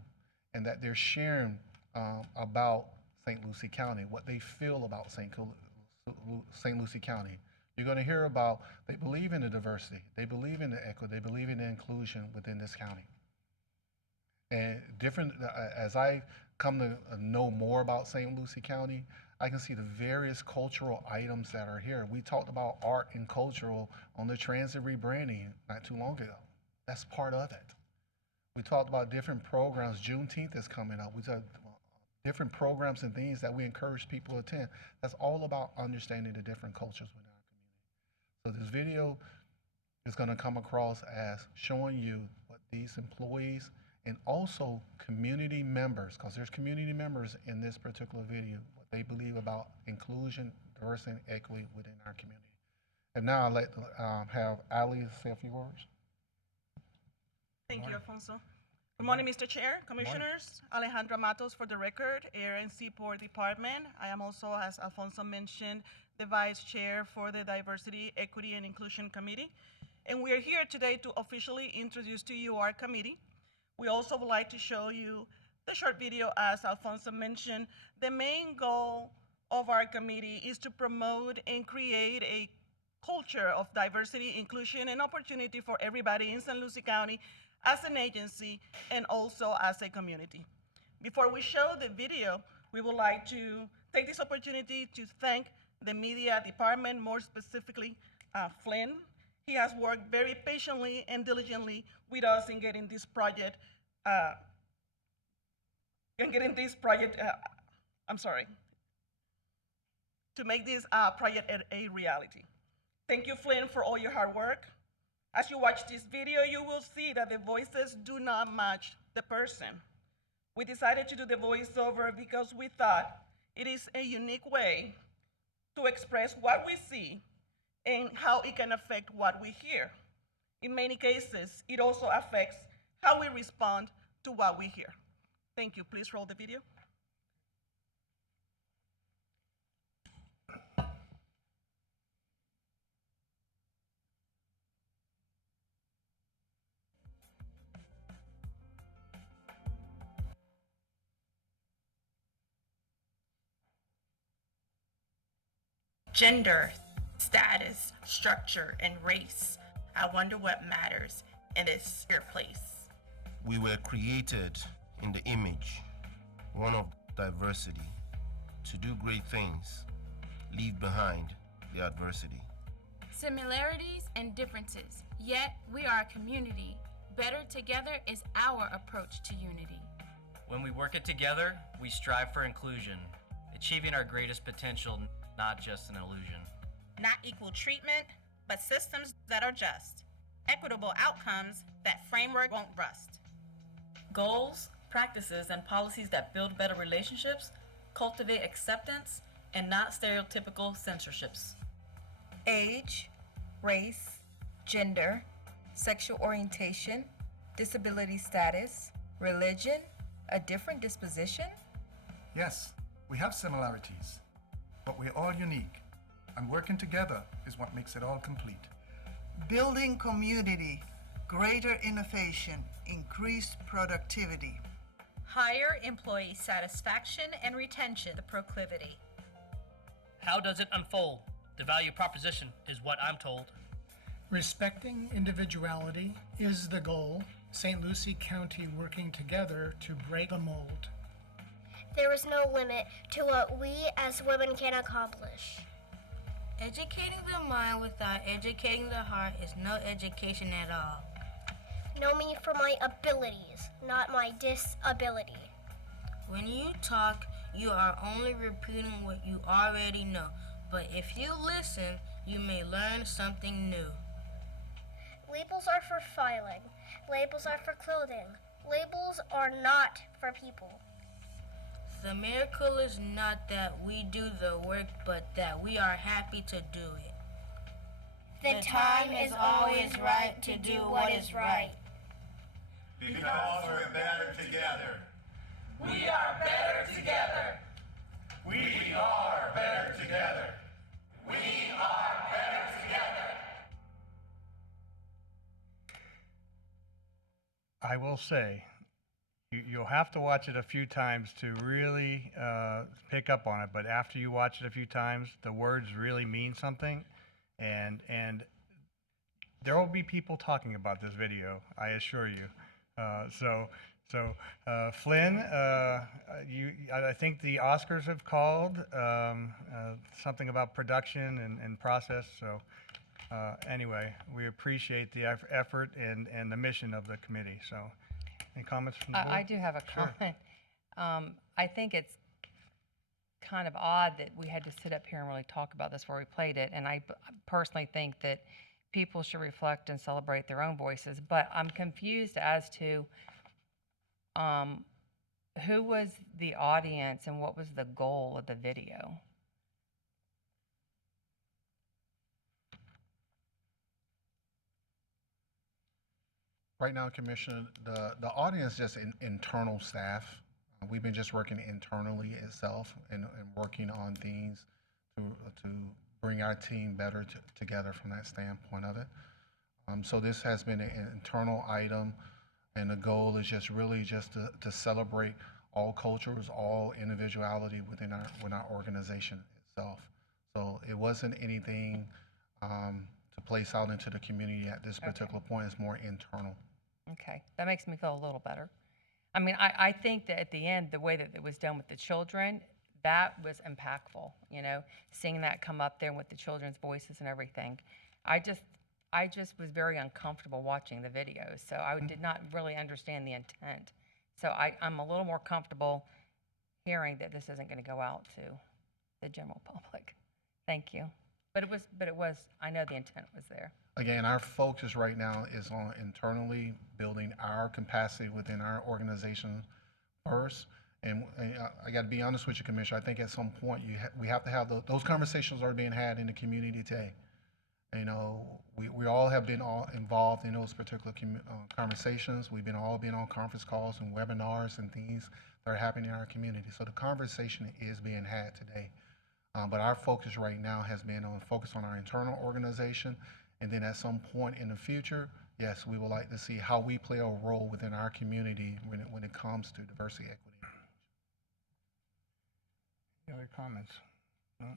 and that they're sharing about St. Lucie County, what they feel about St. Lucie County. You're going to hear about they believe in the diversity, they believe in the equity, they believe in the inclusion within this county. And as I come to know more about St. Lucie County, I can see the various cultural items that are here. We talked about art and cultural on the transit rebranding not too long ago. That's part of it. We talked about different programs. Juneteenth is coming up. We talked about different programs and things that we encourage people to attend. That's all about understanding the different cultures within our community. So this video is going to come across as showing you what these employees and also community members, because there's community members in this particular video, what they believe about inclusion, diversity, and equity within our community. And now I'd like to have Ali say a few words. Thank you, Alfonso. Good morning, Mr. Chair, Commissioners. Alejandra Matos for the record, Air and Seaport Department. I am also, as Alfonso mentioned, the Vice Chair for the Diversity, Equity, and Inclusion Committee. And we are here today to officially introduce to you our committee. We also would like to show you the short video, as Alfonso mentioned. The main goal of our committee is to promote and create a culture of diversity, inclusion, and opportunity for everybody in St. Lucie County as an agency and also as a community. Before we show the video, we would like to take this opportunity to thank the media department, more specifically Flynn. He has worked very patiently and diligently with us in getting this project, to make this project a reality. Thank you, Flynn, for all your hard work. As you watch this video, you will see that the voices do not match the person. We decided to do the voiceover because we thought it is a unique way to express what we see and how it can affect what we hear. In many cases, it also affects how we respond to what we hear. Thank you. Please roll the video. Gender, status, structure, and race. I wonder what matters in this here place. We were created in the image, one of diversity, to do great things, leave behind the adversity. Similarities and differences, yet we are a community. Better together is our approach to unity. When we work it together, we strive for inclusion, achieving our greatest potential, not just an illusion. Not equal treatment, but systems that are just. Equitable outcomes that framework won't rust. Goals, practices, and policies that build better relationships, cultivate acceptance, and not stereotypical censorships. Age, race, gender, sexual orientation, disability status, religion, a different disposition? Yes, we have similarities, but we're all unique, and working together is what makes it all complete. Building community, greater innovation, increased productivity. Higher employee satisfaction and retention, the proclivity. How does it unfold? The value proposition is what I'm told. Respecting individuality is the goal. St. Lucie County working together to break the mold. There is no limit to what we as women can accomplish. Educating the mind without educating the heart is no education at all. Know me for my abilities, not my disability. When you talk, you are only repeating what you already know. But if you listen, you may learn something new. Labels are for filing. Labels are for clothing. Labels are not for people. The miracle is not that we do the work, but that we are happy to do it. The time is always right to do what is right. Because we're better together. We are better together. We are better together. We are better together. I will say, you'll have to watch it a few times to really pick up on it, but after you watch it a few times, the words really mean something, and there will be people talking about this video, I assure you. Flynn, I think the Oscars have called something about production and process. So anyway, we appreciate the effort and the mission of the committee. So, any comments from the board? I do have a comment. I think it's kind of odd that we had to sit up here and really talk about this before we played it. And I personally think that people should reflect and celebrate their own voices. But I'm confused as to who was the audience and what was the goal of the video? Right now, Commissioner, the audience is just internal staff. We've been just working internally itself and working on things to bring our team better together from that standpoint of it. So this has been an internal item, and the goal is just really just to celebrate all cultures, all individuality within our organization itself. So it wasn't anything to place out into the community at this particular point. It's more internal. Okay, that makes me feel a little better. I mean, I think that at the end, the way that it was done with the children, that was impactful, you know, seeing that come up there with the children's voices and everything. I just was very uncomfortable watching the videos, so I did not really understand the intent. So I'm a little more comfortable hearing that this isn't going to go out to the general public. Thank you. But it was, I know the intent was there. Again, our focus right now is on internally building our capacity within our organization first. And I got to be honest with you, Commissioner, I think at some point we have to have those conversations are being had in the community today. You know, we all have been involved in those particular conversations. We've all been on conference calls and webinars and things that are happening in our community. So the conversation is being had today. But our focus right now has been on focus on our internal organization. And then at some point in the future, yes, we would like to see how we play a role within our community when it comes to diversity, equity. Any other comments? No?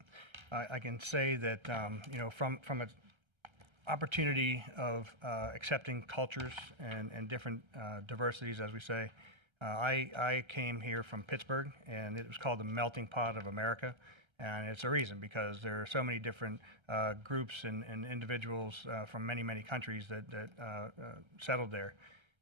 I can say that, you know, from an opportunity of accepting cultures and different diversities, as we say, I came here from Pittsburgh, and it was called the melting pot of America. And it's a reason, because there are so many different groups and individuals from many, many countries that settled there.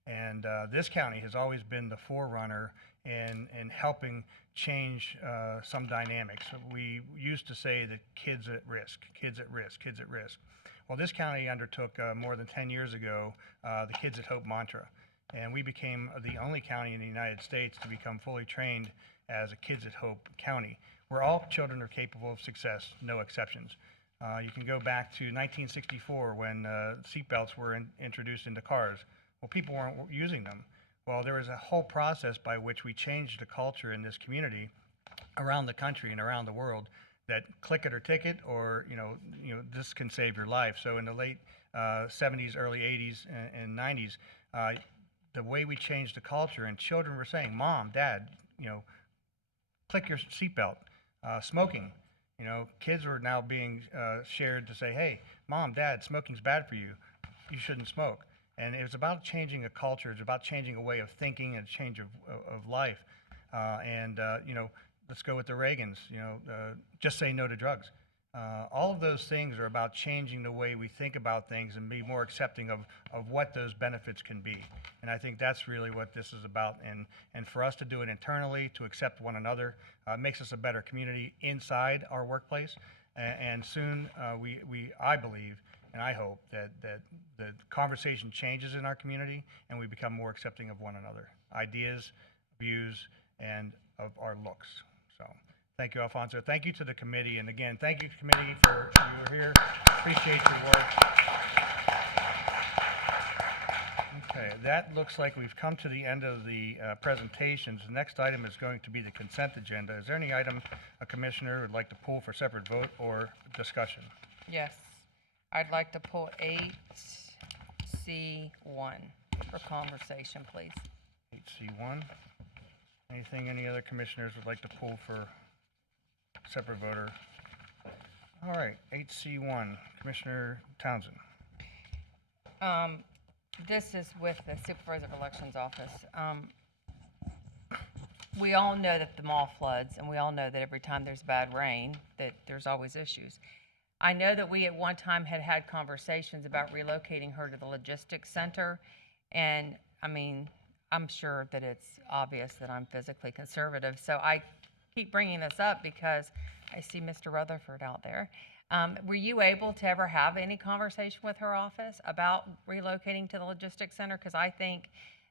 And this county has always been the forerunner in helping change some dynamics. We used to say that kids at risk, kids at risk, kids at risk. Well, this county undertook more than 10 years ago the Kids at Hope mantra. And we became the only county in the United States to become fully trained as a Kids at Hope county, where all children are capable of success, no exceptions. You can go back to 1964 when seatbelts were introduced into cars. Well, people weren't using them. Well, there was a whole process by which we changed the culture in this community around the country and around the world that click it or ticket, or this can save your life. So in the late 70s, early 80s, and 90s, the way we changed the culture, and children were saying, "Mom, Dad, click your seatbelt." Smoking, kids are now being shared to say, "Hey, Mom, Dad, smoking's bad for you. You shouldn't smoke." And it was about changing a culture. It's about changing a way of thinking and a change of life. Let's go with the Reagans. Just say no to drugs. All of those things are about changing the way we think about things and be more accepting of what those benefits can be. And I think that's really what this is about. And for us to do it internally, to accept one another, makes us a better community inside our workplace. And soon, I believe, and I hope that the conversation changes in our community and we become more accepting of one another, ideas, views, and of our looks. So, thank you, Alfonso. Thank you to the committee, and again, thank you to the committee for you were here. Appreciate your work. Okay, that looks like we've come to the end of the presentations. The next item is going to be the consent agenda. Is there any item a commissioner would like to pull for separate vote or discussion? Yes, I'd like to pull 8C1 for conversation, please. 8C1. Anything any other commissioners would like to pull for separate voter? All right, 8C1, Commissioner Townsend. This is with the Supervisor of Elections Office. We all know that the mall floods, and we all know that every time there's bad rain, that there's always issues. I know that we at one time had conversations about relocating her to the logistics center, and I mean, I'm sure that it's obvious that I'm physically conservative, so I keep bringing this up because I see Mr. Rutherford out there. Were you able to ever have any conversation with her office about relocating to the logistics center? Because I think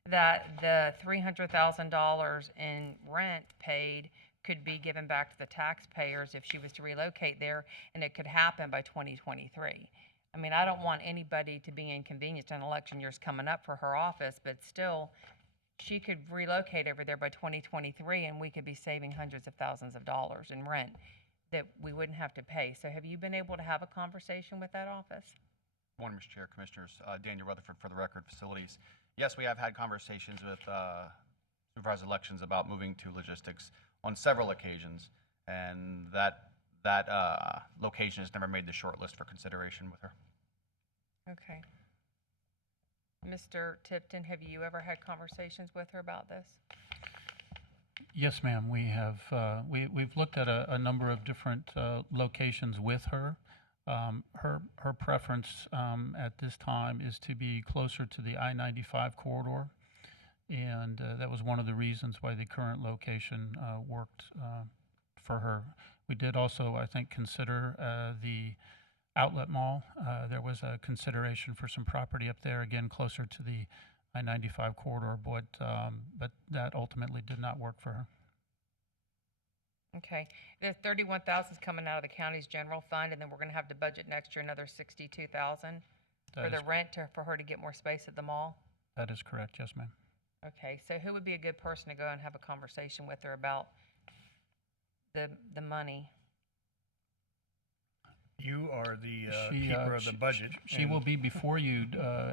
that the $300,000 in rent paid could be given back to the taxpayers if she was to relocate there, and it could happen by 2023. I mean, I don't want anybody to be inconvenienced in election years coming up for her office, but still, she could relocate over there by 2023, and we could be saving hundreds of thousands of dollars in rent that we wouldn't have to pay. So have you been able to have a conversation with that office? Good morning, Mr. Chair, Commissioners. Daniel Rutherford for the Record Facilities. Yes, we have had conversations with Supervisor Elections about moving to logistics on several occasions, and that location has never made the short list for consideration with her. Okay. Mr. Tipton, have you ever had conversations with her about this? Yes, ma'am. We have. We've looked at a number of different locations with her. Her preference at this time is to be closer to the I-95 corridor, and that was one of the reasons why the current location worked for her. We did also, I think, consider the outlet mall. There was a consideration for some property up there, again closer to the I-95 corridor, but that ultimately did not work for her. Okay, the 31,000 is coming out of the county's general fund, and then we're going to have to budget next year another 62,000 for the rent for her to get more space at the mall. That is correct, yes, ma'am. Okay, so who would be a good person to go and have a conversation with her about the money? You are the keeper of the budget. She will be before you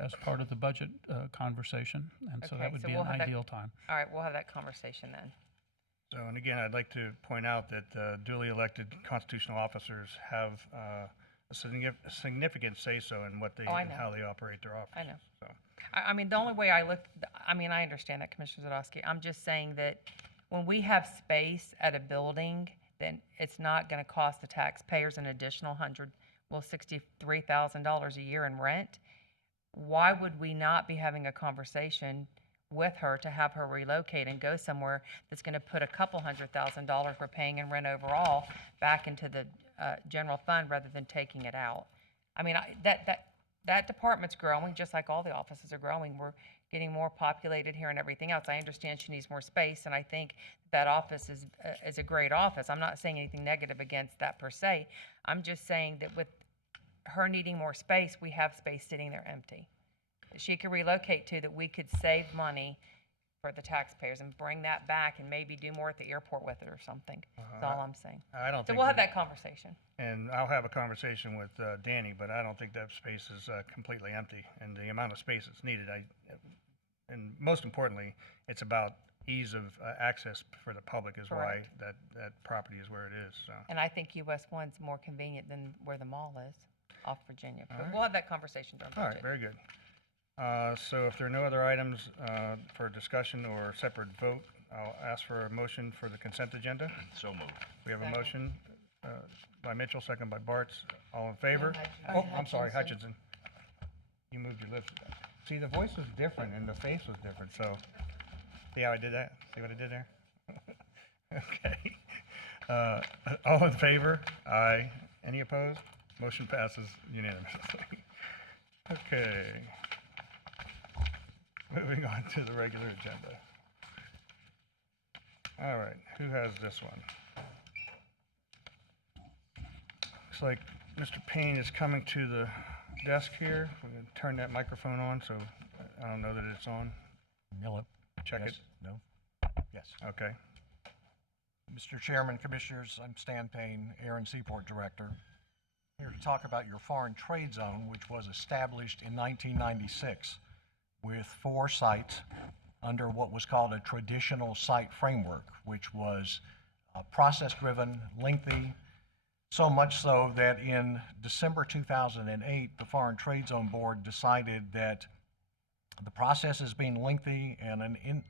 as part of the budget conversation, and so that would be an ideal time. All right, we'll have that conversation then. So, and again, I'd like to point out that duly elected constitutional officers have a significant say-so in what they and how they operate their office. I know. So. I mean, the only way I look, I mean, I understand that, Commissioner Zadowski. I'm just saying that when we have space at a building, then it's not going to cost the taxpayers an additional $63,000 a year in rent. Why would we not be having a conversation with her to have her relocate and go somewhere that's going to put a couple $100,000 we're paying in rent overall back into the general fund rather than taking it out? I mean, that department's growing just like all the offices are growing. We're getting more populated here and everything else. I understand she needs more space, and I think that office is a great office. I'm not saying anything negative against that per se. I'm just saying that with her needing more space, we have space sitting there empty that she could relocate to, that we could save money for the taxpayers and bring that back and maybe do more at the airport with it or something. That's all I'm saying. I don't so think we'll have that conversation. And I'll have a conversation with Danny, but I don't think that space is completely empty, and the amount of space that's needed. And most importantly, it's about ease of access for the public is Correct. why that property is where it is. So. And I think US 1's more convenient than where the mall is off Virginia. But right. we'll have that conversation during budget. All right, very good. So if there are no other items for discussion or separate vote, I'll ask for a motion for the consent agenda. So moved. We have a motion by Mitchell, second by Bartz. All in favor? Oh, I'm sorry, Hutchinson. You moved your lips. See, the voice was different and the face was different, so see how I did that? See what I did there? Okay. All in favor? Aye. Any opposed? Motion passes unanimously. Okay. Moving on to the regular agenda. All right, who has this one? Looks like Mr. Payne is coming to the desk here. We're going to turn that microphone on, so I don't know that it's on. Hello. Check Yes. it. No. Yes. Okay. Mr. Chairman, Commissioners, I'm Stan Payne, Air and Seaport Director. Here to talk about your foreign trade zone, which was established in 1996 with 4 sites under what was called a traditional site framework, which was process-driven, lengthy, so much so that in December 2008, the Foreign Trade Zone Board decided that the process is being lengthy and an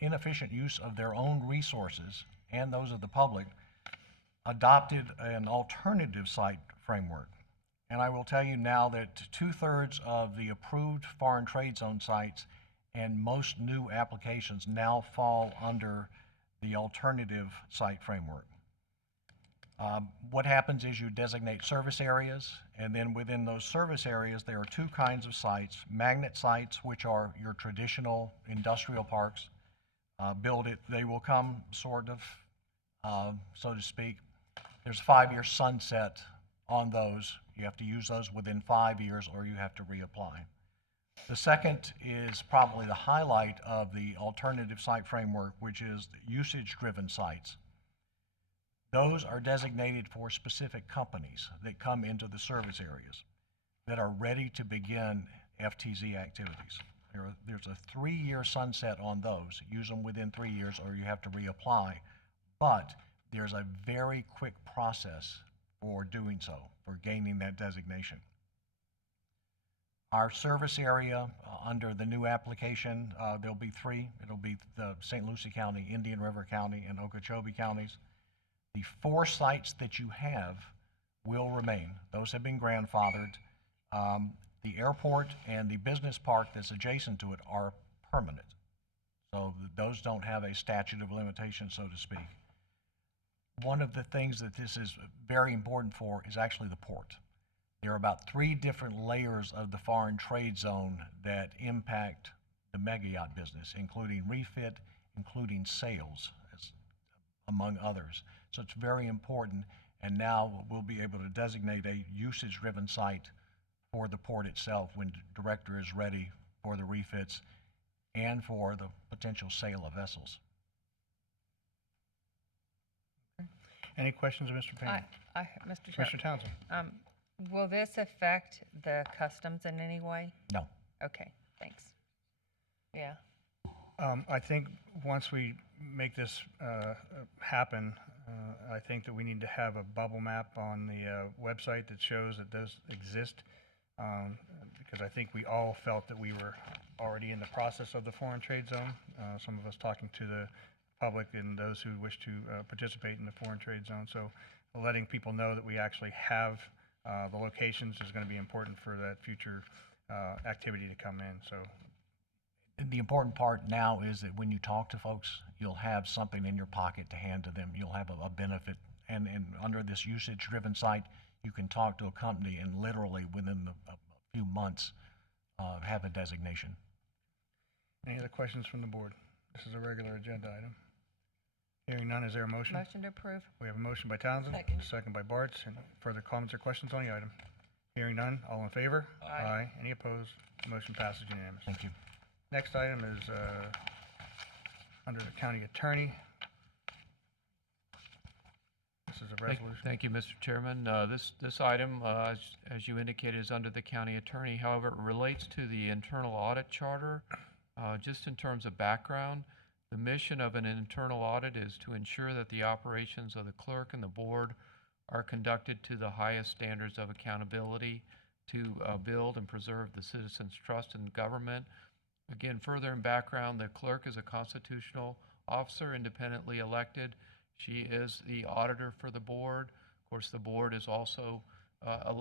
inefficient use of their own resources and those of the public, adopted an alternative site framework. And I will tell you now that 2/3 of the approved foreign trade zone sites and most new applications now fall under the alternative site framework. What happens is you designate service areas, and then within those service areas, there are 2 kinds of sites. Magnet sites, which are your traditional industrial parks. They will come sort of, so to speak. There's a 5-year sunset on those. You have to use those within 5 years or you have to reapply. The second is probably the highlight of the alternative site framework, which is usage-driven sites. Those are designated for specific companies that come into the service areas that are ready to begin FTZ activities. There's a 3-year sunset on those. Use them within 3 years or you have to reapply. But there's a very quick process for doing so, for gaining that designation. Our service area under the new application, there'll be 3. It'll be the St. Lucie County, Indian River County, and Okeechobee counties. The 4 sites that you have will remain. Those have been grandfathered. The airport and the business park that's adjacent to it are permanent. So those don't have a statute of limitations, so to speak. One of the things that this is very important for is actually the port. There are about 3 different layers of the foreign trade zone that impact the mega yacht business, including refit, including sales, among others. So it's very important, and now we'll be able to designate a usage-driven site for the port itself when the director is ready for the refits and for the potential sale of vessels. Any questions of Mr. Payne? Mr. Chair. Commissioner Townsend? Will this affect the customs in any way? No. Okay, thanks. Yeah. I think once we make this happen, I think that we need to have a bubble map on the website that shows that those exist, because I think we all felt that we were already in the process of the foreign trade zone. Some of us talking to the public and those who wish to participate in the foreign trade zone. So letting people know that we actually have the locations is going to be important for that future activity to come in. So. The important part now is that when you talk to folks, you'll have something in your pocket to hand to them. You'll have a benefit. And under this usage-driven site, you can talk to a company and literally within a few months have a designation. Any other questions from the board? This is a regular agenda item. Hearing none, is there a motion? Motion to approve. We have a motion by Townsend. Second. Second by Bartz. Any further comments or questions on the item? Hearing none, all in favor? Aye. Any opposed? Motion passes unanimously. Thank you. Next item is under the county attorney. This is a resolution. Thank you, Mr. Chairman. This item, as you indicated, is under the county attorney. However, it relates to the internal audit charter. Just in terms of background, the mission of an internal audit is to ensure that the operations of the clerk and the board are conducted to the highest standards of accountability to build and preserve the citizens' trust in government. Again, further in background, the clerk is a constitutional officer, independently elected. She is the auditor for the board. Of course, the board is also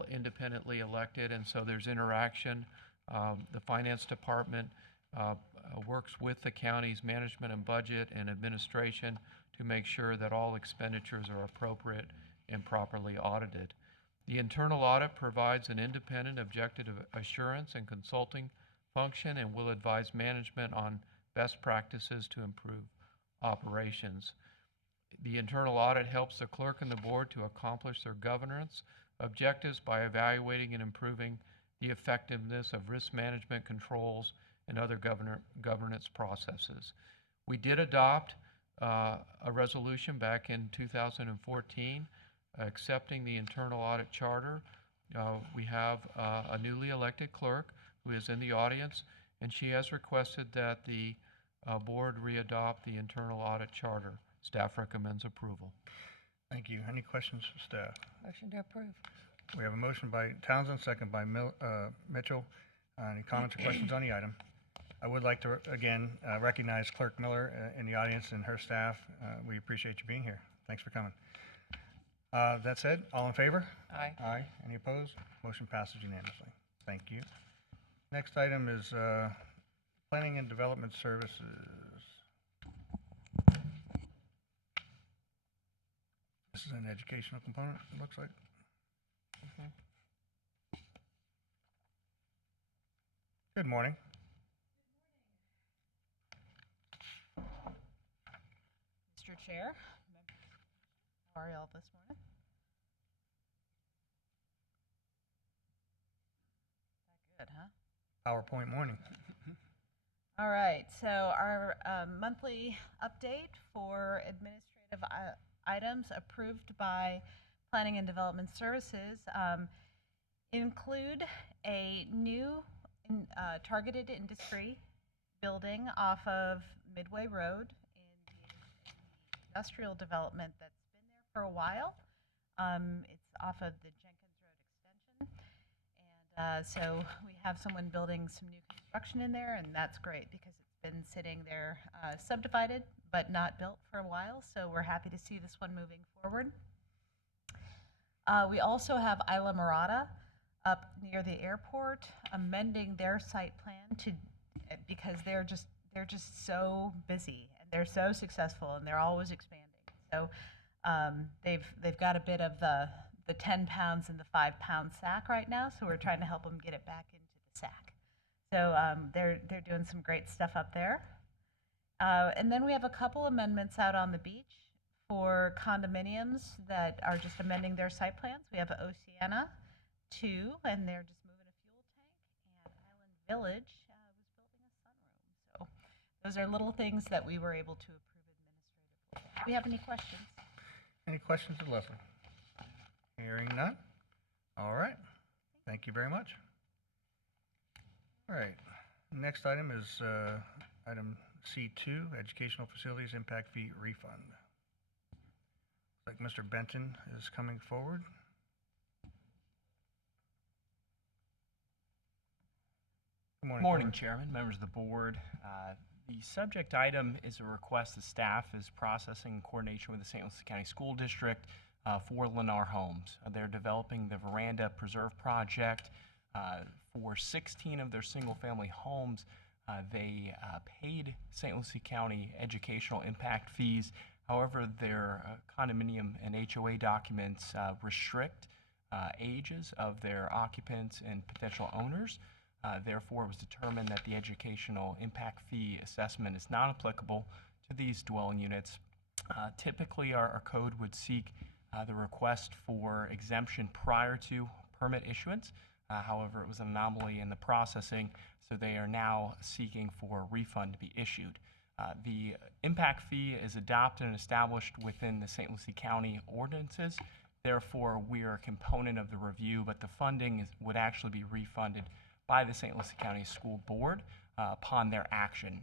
independently elected, and so there's interaction. The finance department works with the county's management and budget and administration to make sure that all expenditures are appropriate and properly audited. The internal audit provides an independent, objective assurance and consulting function and will advise management on best practices to improve operations. The internal audit helps the clerk and the board to accomplish their governance objectives by evaluating and improving the effectiveness of risk management controls and other governance processes. We did adopt a resolution back in 2014 accepting the internal audit charter. We have a newly elected clerk who is in the audience, and she has requested that the board readopt the internal audit charter. Staff recommends approval. Thank you. Any questions for staff? Motion to approve. We have a motion by Townsend, second by Mitchell. Any comments or questions on the item? I would like to, again, recognize Clerk Miller in the audience and her staff. We appreciate you being here. Thanks for coming. That said, all in favor? Aye. Aye. Any opposed? Motion passes unanimously. Thank you. Next item is Planning and Development Services. This is an educational component, it looks like. Good morning. Mr. Chair, how are y'all this morning? That good, huh? PowerPoint morning. All right, so our monthly update for administrative items approved by Planning and Development Services include a new targeted industry building off of Midway Road in the industrial development that's been there for a while. It's off of the Jenkins Road extension. And so we have someone building some new construction in there, and that's great because it's been sitting there subdivided but not built for a while. So we're happy to see this one moving forward. We also have Isla Mirada up near the airport amending their site plan to because they're just so busy and they're so successful and they're always expanding. So they've got a bit of the 10 pounds and the 5 pound sack right now, so we're trying to help them get it back into the sack. So they're doing some great stuff up there. And then we have a couple amendments out on the beach for condominiums that are just amending their site plans. We have Oceana 2, and they're just moving a fuel tank, and Island Village was building a sunroom. So those are little things that we were able to approve administratively. Do we have any questions? Any questions of Leslie? Hearing none. All right. Thank you very much. All right. Next item is item C2, Educational Facilities Impact Fee Refund. Like Mr. Benton is coming forward. Good morning, Chairman, members of the board. The subject item is a request the staff is processing in coordination with the St. Lucie County School District for Lennar Homes. They're developing the Veranda Preserve project for 16 of their single-family homes. They paid St. Lucie County educational impact fees. However, their condominium and HOA documents restrict ages of their occupants and potential owners. Therefore, it was determined that the educational impact fee assessment is not applicable to these dwelling units. Typically, our code would seek the request for exemption prior to permit issuance. However, it was an anomaly in the processing, so they are now seeking for a refund to be issued. The impact fee is adopted and established within the St. Lucie County ordinances. Therefore, we are a component of the review, but the funding would actually be refunded by the St. Lucie County School Board upon their action.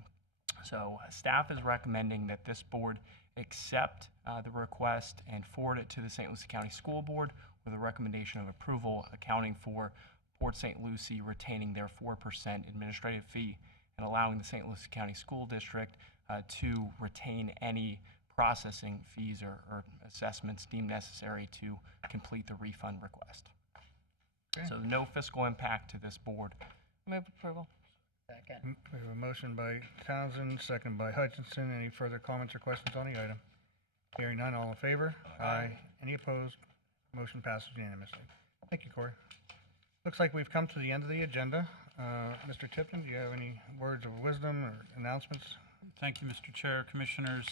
So staff is recommending that this board accept the request and forward it to the St. Lucie County School Board with a recommendation of approval, accounting for Port St. Lucie retaining their 4% administrative fee and allowing the St. Lucie County School District to retain any processing fees or assessments deemed necessary to complete the refund request. Okay. So no fiscal impact to this board. Move approval. Second. We have a motion by Townsend, second by Hutchinson. Any further comments or questions on the item? Hearing none, all in favor? Aye. Any opposed? Motion passes unanimously. Thank you, Corey. Looks like we've come to the end of the agenda. Mr. Tipton, do you have any words of wisdom or announcements? Thank you, Mr. Chair. Commissioners,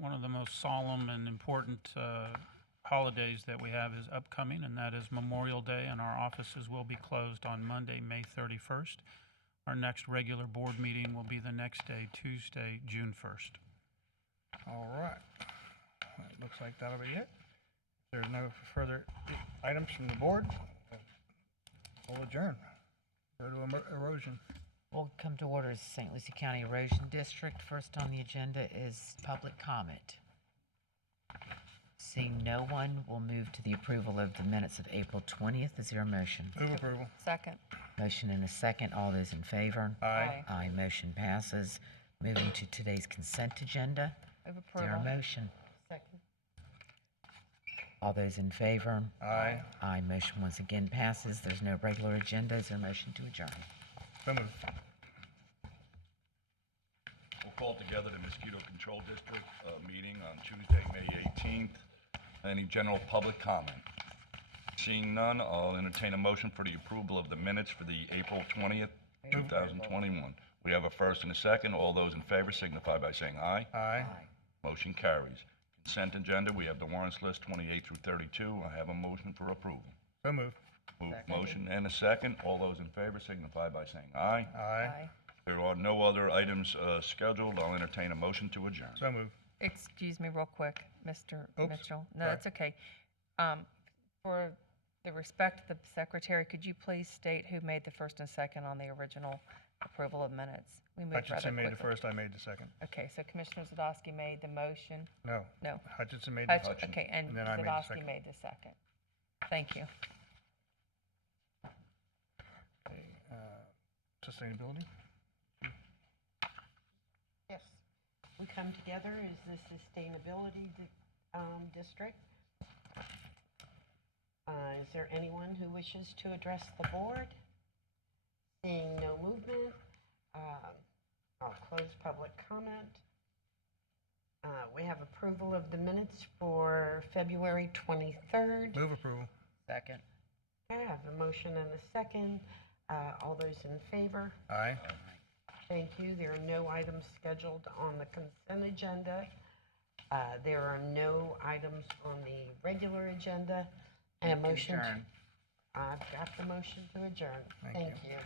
one of the most solemn and important holidays that we have is upcoming, and that is Memorial Day, and our offices will be closed on Monday, May 31st. Our next regular board meeting will be the next day, Tuesday, June 1st. All right. It looks like that'll be it. If there's no further items from the board, we'll adjourn. Go to erosion. We'll come to order as St. Lucie County Erosion District. First on the agenda is public comment. Seeing no one, we'll move to the approval of the minutes of April 20th. Is there a motion? Move approval. Second. Motion and a second. All those in favor? Aye. Aye. Motion passes. Moving to today's consent agenda. Move Is there a approval. motion? Second. All those in favor? Aye. Aye. Motion once again passes. There's no regular agenda. Is there a motion to adjourn? So moved. We'll call together the Mosquito Control District meeting on Tuesday, May 18th. Any general public comment? Seeing none, I'll entertain a motion for the approval of the minutes for the April 20th, 2021. We have a first and a second. All those in favor signify by saying aye. Aye. Motion carries. Consent agenda, we have the warrants list 28 through 32. I have a motion for approval. So moved. Motion and a second. All those in favor signify by saying aye. Aye. There are no other items scheduled. I'll entertain a motion to adjourn. So moved. Excuse me real quick, Mr. Oops. Mitchell. No, Sorry. that's okay. For the respect of the secretary, could you please state who made the first and second on the original approval of minutes? We moved rather Hutchinson made the quickly. first, I made the second. Okay, so Commissioner Zadowski made the motion. No. No. Hutchinson made the second. Okay, and then I made the Zadowski second. made the second. Thank you. Okay, sustainability? Yes. We come together as the Sustainability District. Is there anyone who wishes to address the board? Seeing no movement, I'll close public comment. We have approval of the minutes for February 23rd. Move approval. Second. Okay, I have a motion and a second. All those in favor? Aye. Thank you. There are no items scheduled on the consent agenda. There are no items on the regular agenda. And a motion. I've got the motion to adjourn. Thank you.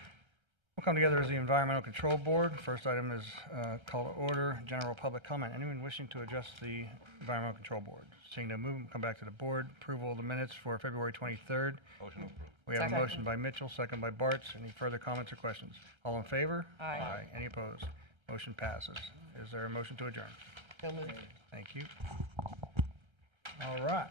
We'll come together as the Environmental Control Board. First item is call to order, general public comment. Anyone wishing to address the Environmental Control Board? Seeing no movement, we'll come back to the board. Approval of the minutes for February 23rd. Motion approved. We have a Second. motion by Mitchell, second by Bartz. Any further comments or questions? All in favor? Aye. Any opposed? Motion passes. Is there a motion to adjourn? So moved. Thank you. All right.